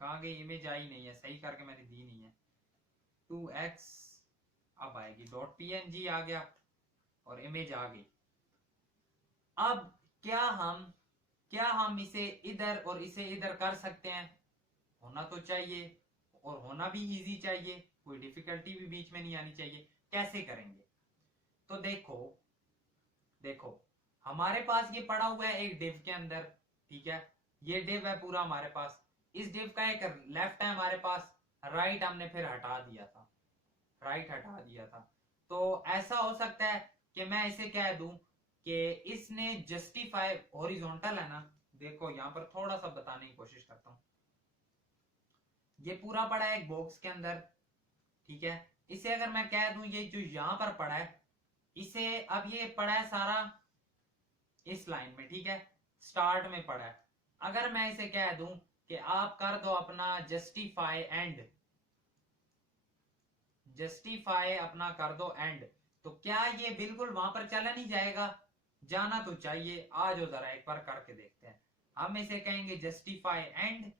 कहाँ गई इमेज, आई नहीं है, सही करके मैंने दी नहीं है, 2x, अब आएगी .png आ गया और इमेज आ गई। अब क्या हम इसे इधर और इसे इधर कर सकते हैं, होना तो चाहिए, और होना भी इजी चाहिए, कोई डिफिकल्टी भी बीच में नहीं आनी चाहिए। कैसे करेंगे, तो देखो हमारे पास ये पड़ा हुआ है एक डिव के अंदर, ठीक है, ये डिव है पूरा हमारे पास, इस डिव का एक लेफ्ट है हमारे पास, राइट हमने फिर हटा दिया था, राइट हटा दिया था। तो ऐसा हो सकता है कि मैं इसे कह दूं कि इसने जस्टिफाई हॉरिजॉन्टल है ना, देखो यहां पर थोड़ा सा बताने की कोशिश करता हूं, ये पूरा पड़ा है एक बॉक्स के अंदर, ठीक है, इसे अगर मैं कह दूं ये जो यहां पर पड़ा है, इसे अब ये पड़ा है सारा इस लाइन में, ठीक है, स्टार्ट में पड़ा है, अगर मैं इसे कह दूं कि आप कर दो अपना जस्टिफाई एंड, जस्टिफाई अपना कर दो एंड, तो क्या ये बिल्कुल वहां पर चला नहीं जाएगा, जाना तो चाहिए, आ जाओ जरा एक बार करके देखते हैं। हम इसे कहेंगे जस्टिफाई एंड,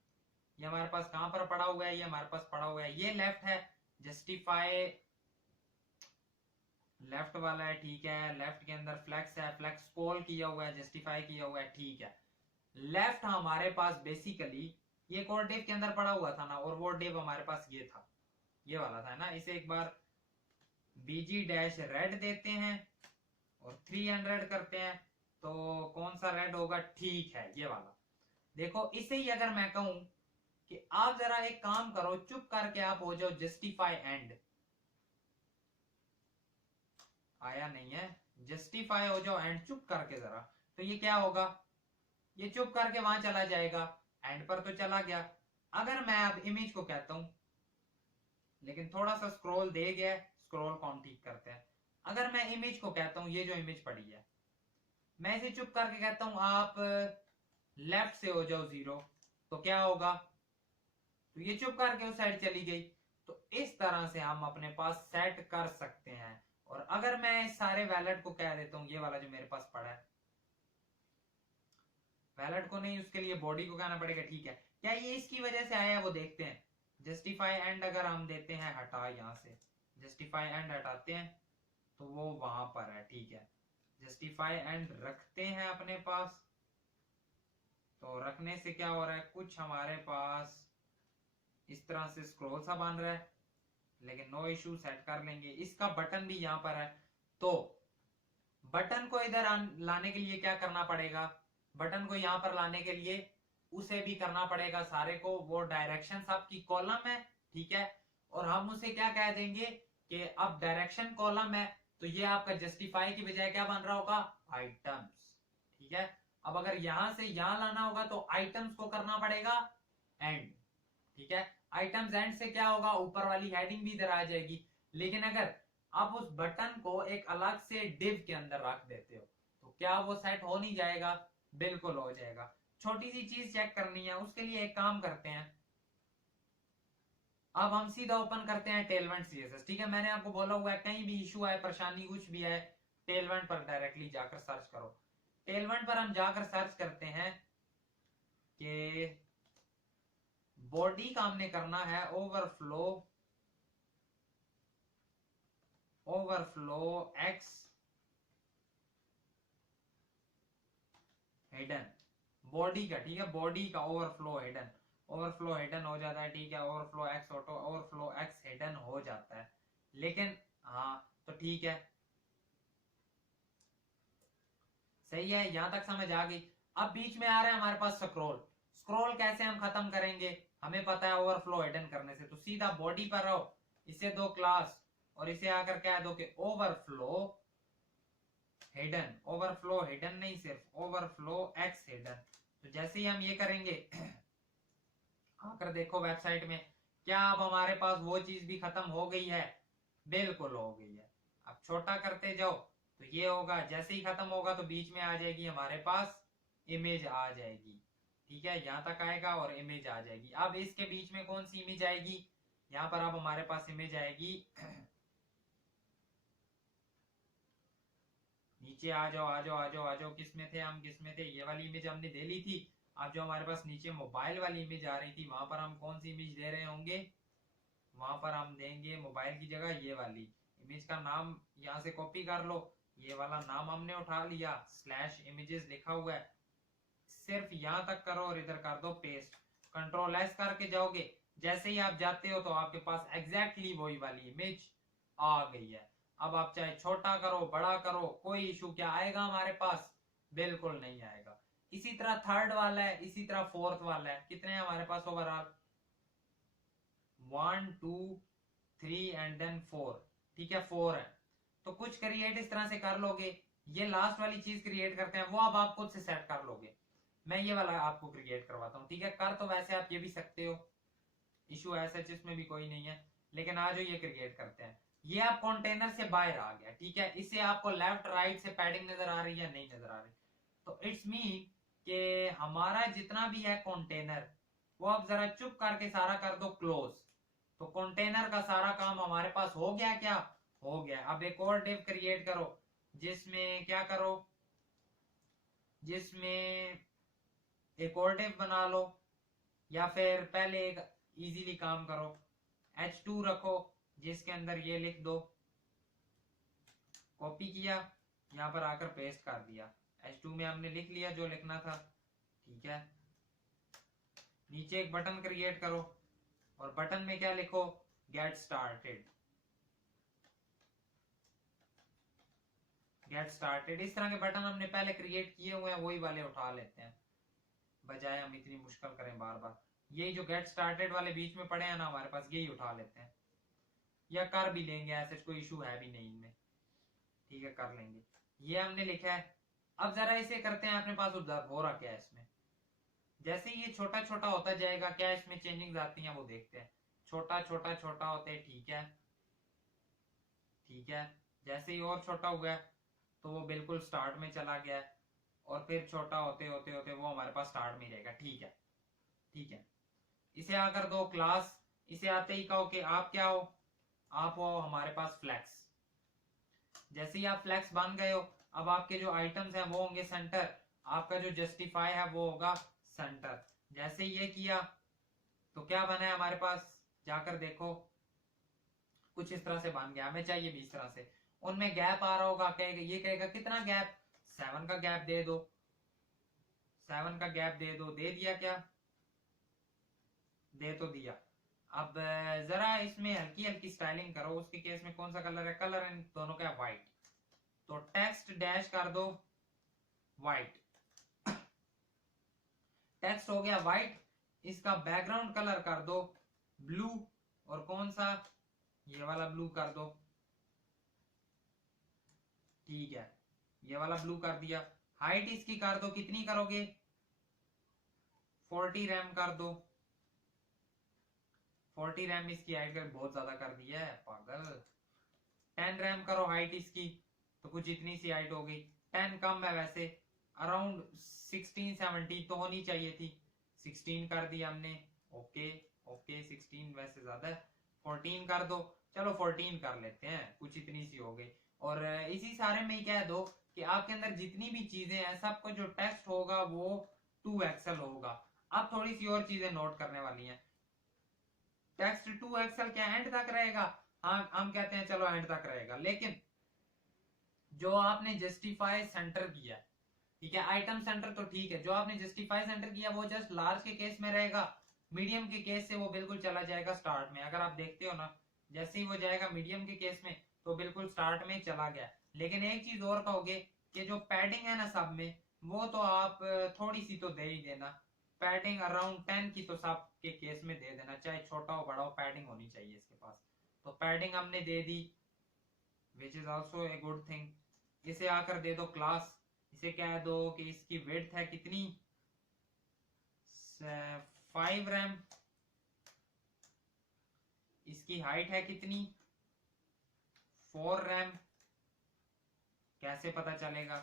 ये हमारे पास कहां पर पड़ा हुआ है, ये हमारे पास पड़ा हुआ है, ये लेफ्ट है, जस्टिफाई लेफ्ट वाला है, ठीक है, लेफ्ट के अंदर फ्लेक्स है, फ्लेक्स कॉल किया हुआ है, जस्टिफाई किया हुआ है, ठीक है। लेफ्ट हमारे पास बेसिकली ये एक और डिव के अंदर पड़ा हुआ था ना, और वो डिव हमारे पास ये था, ये वाला था ना, इसे एक बार bg डैश रेड देते हैं और 300 करते हैं, तो कौन सा रेड होगा, ठीक है ये वाला। देखो इसे ही अगर मैं कहूं कि आप जरा एक काम करो, चुप करके आप हो जाओ जस्टिफाई एंड, आया नहीं है, जस्टिफाई हो जाओ एंड चुप करके जरा, तो ये क्या होगा, ये चुप करके वहां चला जाएगा, एंड पर तो चला गया। अगर मैं अब इमेज को कहता हूं, लेकिन थोड़ा सा स्क्रॉल दे गया, स्क्रॉल काउंट ठीक करते हैं, अगर मैं इमेज को कहता हूं, ये जो इमेज पड़ी है, मैं इसे चुप करके कहता हूं आप लेफ्ट से हो जाओ 0 तो क्या होगा, तो ये चुप करके उस साइड चली गई। तो इस तरह से हम अपने पास सेट कर सकते हैं। और अगर मैं इस सारे वैलेट को कह देता हूं, ये वाला जो मेरे पास पड़ा है, वैलेट को नहीं, उसके लिए बॉडी को कहना पड़ेगा, ठीक है। क्या ये इसकी वजह से आया वो देखते हैं। जस्टिफाई एंड अगर हम देते हैं हटा, यहां से जस्टिफाई एंड हटाते हैं तो वो वहां पर है, ठीक है। जस्टिफाई एंड रखते हैं अपने पास, तो रखने से क्या हो रहा है, कुछ हमारे पास इस तरह से स्क्रॉल सा बन रहा है, लेकिन नो इशू, सेट कर लेंगे। इसका बटन भी यहां पर है, तो बटन को इधर लाने के लिए क्या करना पड़ेगा, बटन को यहां पर लाने के लिए उसे भी करना पड़ेगा सारे को, वो डायरेक्शन आपकी कॉलम है, ठीक है। और हम उसे क्या कह देंगे कि अब डायरेक्शन कॉलम है, तो ये आपका जस्टिफाई की बजाय क्या बन रहा होगा, आइटम्स, ठीक है। अब अगर यहां से यहां लाना होगा तो आइटम्स को करना पड़ेगा एंड, ठीक है। आइटम्स एंड से क्या होगा, ऊपर वाली हेडिंग भी इधर आ जाएगी। लेकिन अगर आप उस बटन को एक अलग से डिव के अंदर रख देते हो तो क्या वो सेट हो नहीं जाएगा, बिल्कुल हो जाएगा। छोटी सी चीज चेक करनी है, उसके लिए एक काम करते हैं, अब हम सीधा ओपन करते हैं टेलवेंट सीएसएस, ठीक है। मैंने आपको बोला हुआ है कहीं भी इशू आए, परेशानी कुछ भी है, टेलवेंट पर डायरेक्टली जाकर सर्च करो। टेलवेंट पर हम जाकर सर्च करते हैं कि बॉडी का हमने करना है overflow, overflow x hidden, body का, ठीक है, बॉडी का ओवरफ्लो हिडन, ओवरफ्लो हिडन हो जाता है, ठीक है। Overflow x auto, overflow x hidden हो जाता है, लेकिन हाँ तो ठीक है, सही है, यहां तक समझ आ गई। अब बीच में आ रहा है हमारे पास स्क्रॉल, स्क्रॉल कैसे हम खत्म करेंगे, हमें पता है ओवरफ्लो हिडन करने से, तो सीधा बॉडी पर रहो, इसे दो क्लास और इसे आकर क्या दो कि ओवरफ्लो हिडन, ओवरफ्लो हिडन नहीं, सिर्फ ओवरफ्लो एक्स हिडन। तो जैसे ही हम ये करेंगे आकर देखो वेबसाइट में, क्या अब हमारे पास वो चीज भी खत्म हो गई है, बिल्कुल हो गई है। अब छोटा करते जाओ तो ये होगा, जैसे ही खत्म होगा तो बीच में आ जाएगी हमारे पास इमेज आ जाएगी, ठीक है, यहां तक आएगा और इमेज आ जाएगी। अब इसके बीच में कौन सी इमेज आएगी, यहां पर अब हमारे पास इमेज आएगी नीचे आ जाओ आ जाओ आ जाओ आ जाओ, किस में थे हम, किस में थे, ये वाली इमेज हमने दे ली थी। अब जो हमारे पास नीचे मोबाइल वाली इमेज आ रही थी, वहां पर हम कौन सी इमेज दे रहे होंगे, वहां पर हम देंगे मोबाइल की जगह ये वाली इमेज का नाम, यहां से कॉपी कर लो, ये वाला नाम हमने उठा लिया, स्लैश इमेजेस लिखा हुआ है, सिर्फ यहां तक करो और इधर कर दो पेस्ट, कंट्रोल एस करके जाओगे, जैसे ही आप जाते हो तो आपके पास एग्जैक्टली वही वाली इमेज आ गई है। अब आप चाहे छोटा करो बड़ा करो, कोई इशू क्या आएगा हमारे पास, बिल्कुल नहीं आएगा। इसी तरह थर्ड वाला है, इसी तरह फोर्थ वाला है, कितने हैं हमारे पास ओवरऑल, 1 2 3 एंड देन 4, ठीक है, 4 है। तो कुछ क्रिएट इस तरह से कर लोगे, ये लास्ट वाली चीज क्रिएट करते हैं वो अब आप खुद से सेट कर लोगे, मैं ये वाला आपको क्रिएट करवाता हूँ, ठीक है। कर तो वैसे आप ये भी सकते हो, इशू ऐसा इसमें भी कोई नहीं है, लेकिन आज ये क्रिएट करते हैं। ये आप कंटेनर से बाहर आ गया, ठीक है, इससे आपको लेफ्ट राइट से पैडिंग नजर आ रही है, नहीं नजर आ रही, तो इट्स मीन कि हमारा जितना भी है कंटेनर वो अब जरा चुप करके सारा कर दो क्लोज, तो कंटेनर का सारा काम हमारे पास हो गया, क्या हो गया। अब एक और डिव क्रिएट करो जिसमें क्या करो, जिसमें एक और डिव बना लो, या फिर पहले एक इजीली काम करो, H2 रखो जिसके अंदर ये लिख दो, कॉपी किया, यहां पर आकर पेस्ट कर दिया, H2 में हमने लिख लिया जो लिखना था, ठीक है। नीचे एक बटन क्रिएट करो और बटन में क्या लिखो, गेट स्टार्टेड, गेट स्टार्टेड। इस तरह के बटन हमने पहले क्रिएट किए हुए हैं, वही वाले उठा लेते हैं, बजाय हम इतनी मुश्किल करें बार बार। यही जो गेट स्टार्टेड वाले बीच में पड़े हैं ना हमारे पास, यही उठा लेते हैं, या कर भी लेंगे, ऐसे कोई इशू है भी नहीं इनमें, ठीक है, कर लेंगे। ये हमने लिखा है। अब जरा इसे करते हैं अपने पास उधर हो रहा क्या है इसमें, जैसे ये छोटा छोटा होता जाएगा क्या इसमें चेंजिंग आती हैं वो देखते हैं, छोटा छोटा छोटा होते हैं, ठीक है, ठीक है। जैसे ही और छोटा हुआ है तो वो बिल्कुल स्टार्ट में चला गया है, और फिर छोटा होते होते होते वो हमारे पास स्टार्ट में रहेगा। ठीक है, ठीक है। इसे आकर दो क्लास, इसे आते ही कहो कि आप क्या हो, आप हो हमारे पास फ्लैक्स। जैसे ही आप फ्लैक्स बन गए हो, अब आपके जो आइटम्स हैं वो होंगे सेंटर, आपका जो जस्टिफाई है वो होगा सेंटर। जैसे ये किया तो क्या बना है हमारे पास, जाकर देखो कुछ इस तरह से बन गया। हमें चाहिए भी इस तरह से, उनमें गैप आ रहा होगा, कहेगा ये कहेगा कितना गैप, 7 का गैप दे दो, 7 का गैप दे दो, दे दिया क्या, दे तो दिया। अब जरा इसमें हल्की हल्की स्टाइलिंग करो। उसके केस में कौन सा कलर है, कलर इन दोनों का व्हाइट, तो टेक्स्ट डैश कर दो व्हाइट, टेक्स्ट हो गया व्हाइट। इसका बैकग्राउंड कलर कर दो ब्लू, और कौन सा, ये वाला ब्लू कर दो। ठीक है, ये वाला ब्लू कर दिया। हाइट इसकी कर दो, कितनी करोगे, 40 रैम कर दो, 40 रैम इसकी हाइट कर, बहुत ज्यादा कर दिया है पागल। 10 रैम करो हाइट इसकी, तो कुछ इतनी सी हाइट हो गई। 10 कम है वैसे, अराउंड 16-17 तो होनी चाहिए थी, 16 कर दी हमने। ओके ओके, 16 वैसे ज्यादा है, 14 कर दो। चलो 14 कर लेते हैं, कुछ इतनी सी हो गई। और इसी सारे में ही कह दो कि आपके अंदर जितनी भी चीजें हैं सबको जो टेक्स्ट होगा वो 2 एक्सएल होगा। अब थोड़ी सी और चीजें नोट करने वाली हैं। टेक्स्ट 2 एक्सएल क्या एंड तक रहेगा, हाँ हम कहते हैं चलो एंड तक रहेगा, लेकिन जो आपने जस्टिफाई सेंटर किया, ठीक है, आइटम सेंटर तो ठीक है, जो आपने जस्टिफाई सेंटर किया वो जस्ट लार्ज के केस में रहेगा, मीडियम के केस से वो बिल्कुल चला जाएगा स्टार्ट में। अगर आप देखते हो ना, जैसे ही वो जाएगा मीडियम के केस में तो बिल्कुल स्टार्ट में चला गया। लेकिन एक चीज और कहोगे कि जो पैडिंग है ना सब में, वो तो आप थोड़ी सी तो दे ही देना, पैडिंग अराउंड 10 की तो सब के केस में दे देना, चाहे छोटा हो बड़ा हो पैडिंग होनी चाहिए इसके पास। तो पैडिंग हमने दे दी, which is also a good thing. इसे आकर दे दो क्लास, इसे कह दो कि इसकी विड्थ है कितनी, 5 रैम, इसकी हाइट है कितनी, 4 रैम। कैसे पता चलेगा,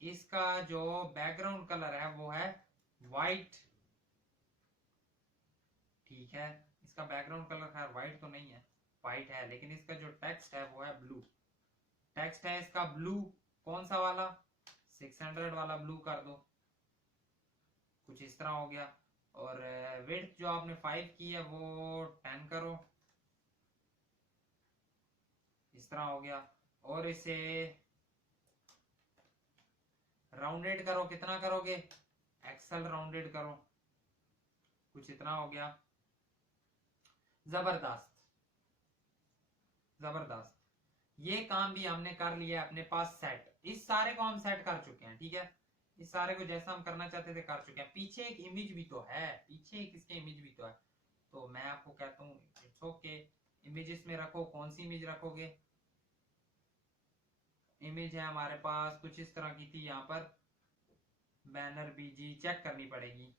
इसका जो बैकग्राउंड कलर है वो है व्हाइट। ठीक है, इसका बैकग्राउंड कलर खैर व्हाइट तो नहीं है, व्हाइट है, लेकिन इसका जो टेक्स्ट है वो है ब्लू, टेक्स्ट है इसका ब्लू। कौन सा वाला, 600 वाला ब्लू कर दो, कुछ इस तरह हो गया। और विड्थ जो आपने 5 की है वो 10 करो, इस तरह हो गया। और इसे राउंडेड करो, कितना करोगे, एक्सेल राउंडेड करो, कुछ इतना हो गया। जबरदस्त जबरदस्त, ये काम भी हमने कर लिया अपने पास सेट। इस सारे को हम सेट कर चुके हैं, ठीक है, इस सारे को जैसा हम करना चाहते थे कर चुके हैं। पीछे एक इमेज भी तो है, पीछे एक इसके इमेज भी तो है, तो मैं आपको कहता हूँ इट्स ओके, इमेजेस में रखो। कौन सी इमेज रखोगे, इमेज है हमारे पास कुछ इस तरह की थी, यहाँ पर बैनर बीजी चेक करनी पड़ेगी।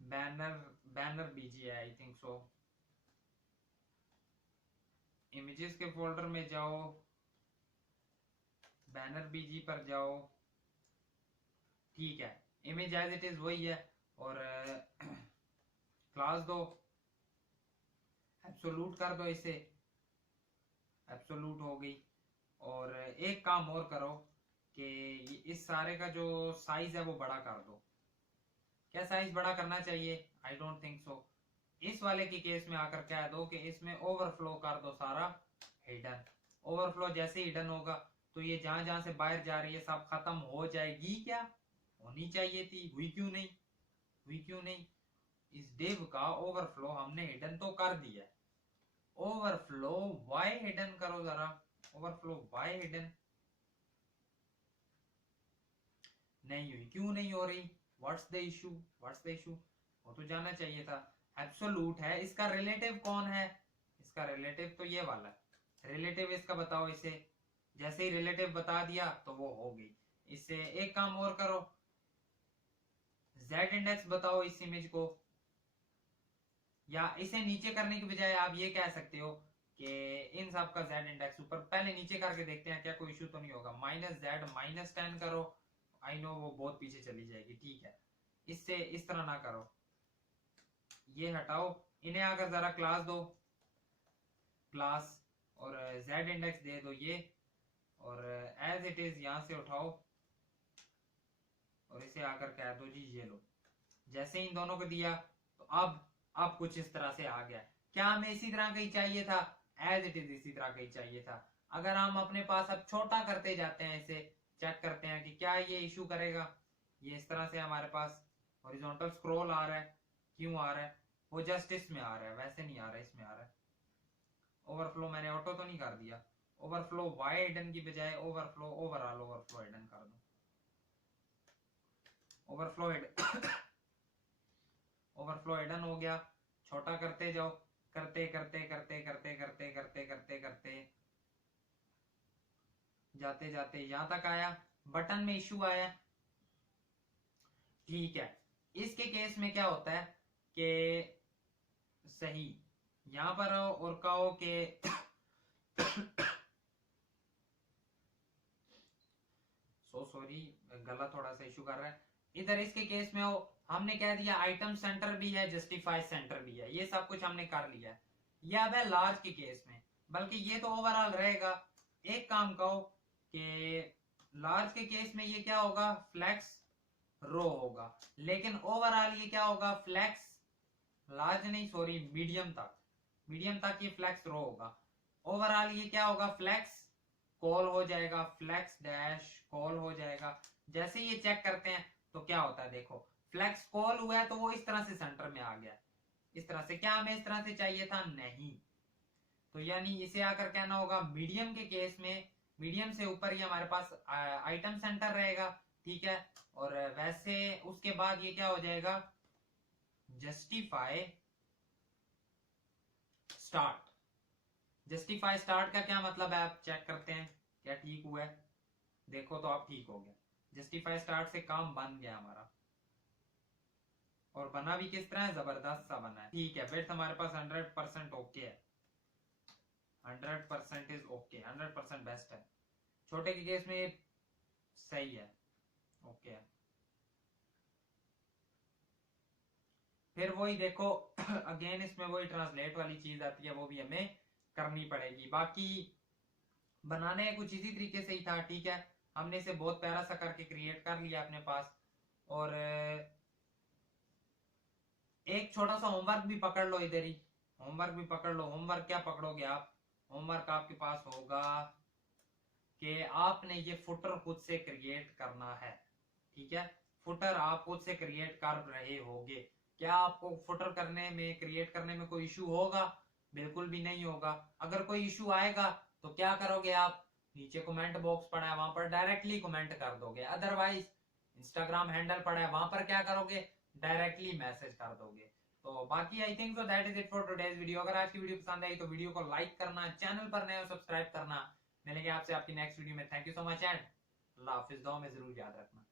बैनर बैनर बीजी है आई थिंक सो। इमेजेस के फोल्डर में जाओ, बैनर बीजी पर जाओ, ठीक है, इमेज एज इट इज वही है। और क्लास दो, एब्सोल्यूट कर दो इसे, एब्सोल्यूट हो गई। और एक काम और करो कि इस सारे का जो साइज है वो बड़ा कर दो। क्या साइज बड़ा करना चाहिए, आई डोंट थिंक सो। इस वाले के केस में आकर कह दो कि इसमें ओवरफ्लो कर दो सारा हिडन। ओवरफ्लो जैसे हिडन होगा तो ये जहां जहां से बाहर जा रही है सब खत्म हो जाएगी, क्या होनी चाहिए थी, हुई क्यों नहीं, हुई क्यों नहीं। इस डिव का ओवरफ्लो हमने हिडन तो कर दिया, ओवरफ्लो वाई हिडन करो जरा, ओवरफ्लो वाई हिडन नहीं हुई, क्यों नहीं हो रही, what's the issue, what's the issue, वो तो जाना चाहिए था। एब्सोल्यूट है, इसका रिलेटिव कौन है, इसका रिलेटिव तो ये वाला है, रिलेटिव इसका बताओ इसे। जैसे ही रिलेटिव बता दिया तो वो हो गई। इससे एक काम और करो, z इंडेक्स बताओ इस इमेज को, या इसे नीचे करने की बजाय आप ये कह सकते हो कि इन सब का z इंडेक्स ऊपर, पहले नीचे करके देखते हैं क्या कोई इशू तो नहीं होगा। -z -10 करो, आई नो वो बहुत पीछे चली जाएगी, ठीक है। इससे इस तरह ना करो, ये हटाओ, इन्हें अगर जरा क्लास दो, क्लास, और z इंडेक्स दे दो ये, और एज इट इज यहां से उठाओ और इसे आकर कह दो जी ये लो। जैसे इन दोनों को दिया तो अब कुछ इस तरह से आ गया। क्या हमें इसी तरह का ही चाहिए था? एज इट इज इसी तरह का ही चाहिए था। अगर हम अपने पास अब छोटा करते जाते हैं, इसे चेक करते हैं कि क्या ये इशू करेगा। ये इस तरह से हमारे पास हॉरिजॉन्टल स्क्रॉल आ रहा है, क्यों आ रहा है? वो जस्ट इसमें आ रहा है, वैसे नहीं आ रहा है, इसमें आ रहा है। ओवरफ्लो मैंने ऑटो तो नहीं कर दिया, ओवरफ्लो वाई हिडन की बजाय ओवरफ्लो ओवरऑल ओवरफ्लो हिडन कर दो। ओवरफ्लो ओवरफ्लो हिडन हो गया। छोटा करते जाओ, करते करते करते करते करते करते करते करते जाते जाते यहां तक आया, बटन में इशू आया, ठीक है। इसके केस में क्या होता है कि सही यहां पर और कहो कि सॉरी, गला थोड़ा सा इशू कर रहा है इधर। इसके केस में हो, हमने कह दिया आइटम सेंटर भी है, जस्टिफाई सेंटर भी है, ये सब कुछ हमने कर लिया है। ये अब है लार्ज के केस में, बल्कि ये तो ओवरऑल रहेगा। एक काम कहो कि लार्ज के केस में ये क्या होगा, फ्लेक्स रो होगा, लेकिन ओवरऑल ये क्या होगा, फ्लेक्स लार्ज नहीं, सॉरी, मीडियम तक ये फ्लेक्स रो होगा। ओवरऑल ये क्या होगा, फ्लेक्स कॉल हो जाएगा, फ्लेक्स डैश कॉल हो जाएगा। जैसे ये चेक करते हैं तो क्या होता है, देखो फ्लेक्स कॉल हुआ है तो वो इस तरह से सेंटर में आ गया, इस तरह से। क्या हमें इस तरह से चाहिए था? नहीं। तो यानी इसे आकर कहना होगा मीडियम के केस में, मीडियम से ऊपर ही हमारे पास आइटम सेंटर रहेगा, ठीक है। और वैसे उसके बाद ये क्या हो जाएगा, जस्टिफाई स्टार्ट। जस्टिफाई स्टार्ट का क्या मतलब है, आप चेक करते हैं क्या ठीक हुआ है। देखो तो आप ठीक हो गया, जस्टिफाई स्टार्ट से काम बन गया हमारा। और बना भी किस तरह है, जबरदस्त सा बना है, ठीक है। फिर हमारे पास 100% ओके है, 100% इज ओके, 100% बेस्ट है। छोटे के केस में सही है, ओके है। फिर वही देखो अगेन इसमें वही ट्रांसलेट वाली चीज आती है, वो भी हमें करनी पड़ेगी। बाकी बनाने कुछ इसी तरीके से ही था, ठीक है। हमने इसे बहुत प्यारा सा करके क्रिएट कर लिया अपने पास। और एक छोटा सा होमवर्क भी पकड़ लो इधर ही, होमवर्क भी पकड़ लो। होमवर्क क्या पकड़ोगे आप, होमवर्क आपके पास होगा कि आपने ये फुटर खुद से क्रिएट करना है, ठीक है। फुटर आप खुद से क्रिएट कर रहे होगे। क्या आपको फुटर करने में, क्रिएट करने में कोई इशू होगा? बिल्कुल भी नहीं होगा। अगर कोई इशू आएगा तो क्या करोगे आप, नीचे कमेंट बॉक्स पड़ा है वहां पर डायरेक्टली कमेंट कर दोगे। अदरवाइज इंस्टाग्राम हैंडल पड़ा है वहां पर क्या करोगे, डायरेक्टली मैसेज कर दोगे। तो बाकी I think so that is it for today's video. अगर आज की वीडियो पसंद आई तो वीडियो को लाइक करना, चैनल पर नए हो सब्सक्राइब करना। मिलेंगे आपसे आपकी नेक्स्ट वीडियो में। Thank you so much and अल्लाह हाफिज। दुआ में जरूर याद रखना।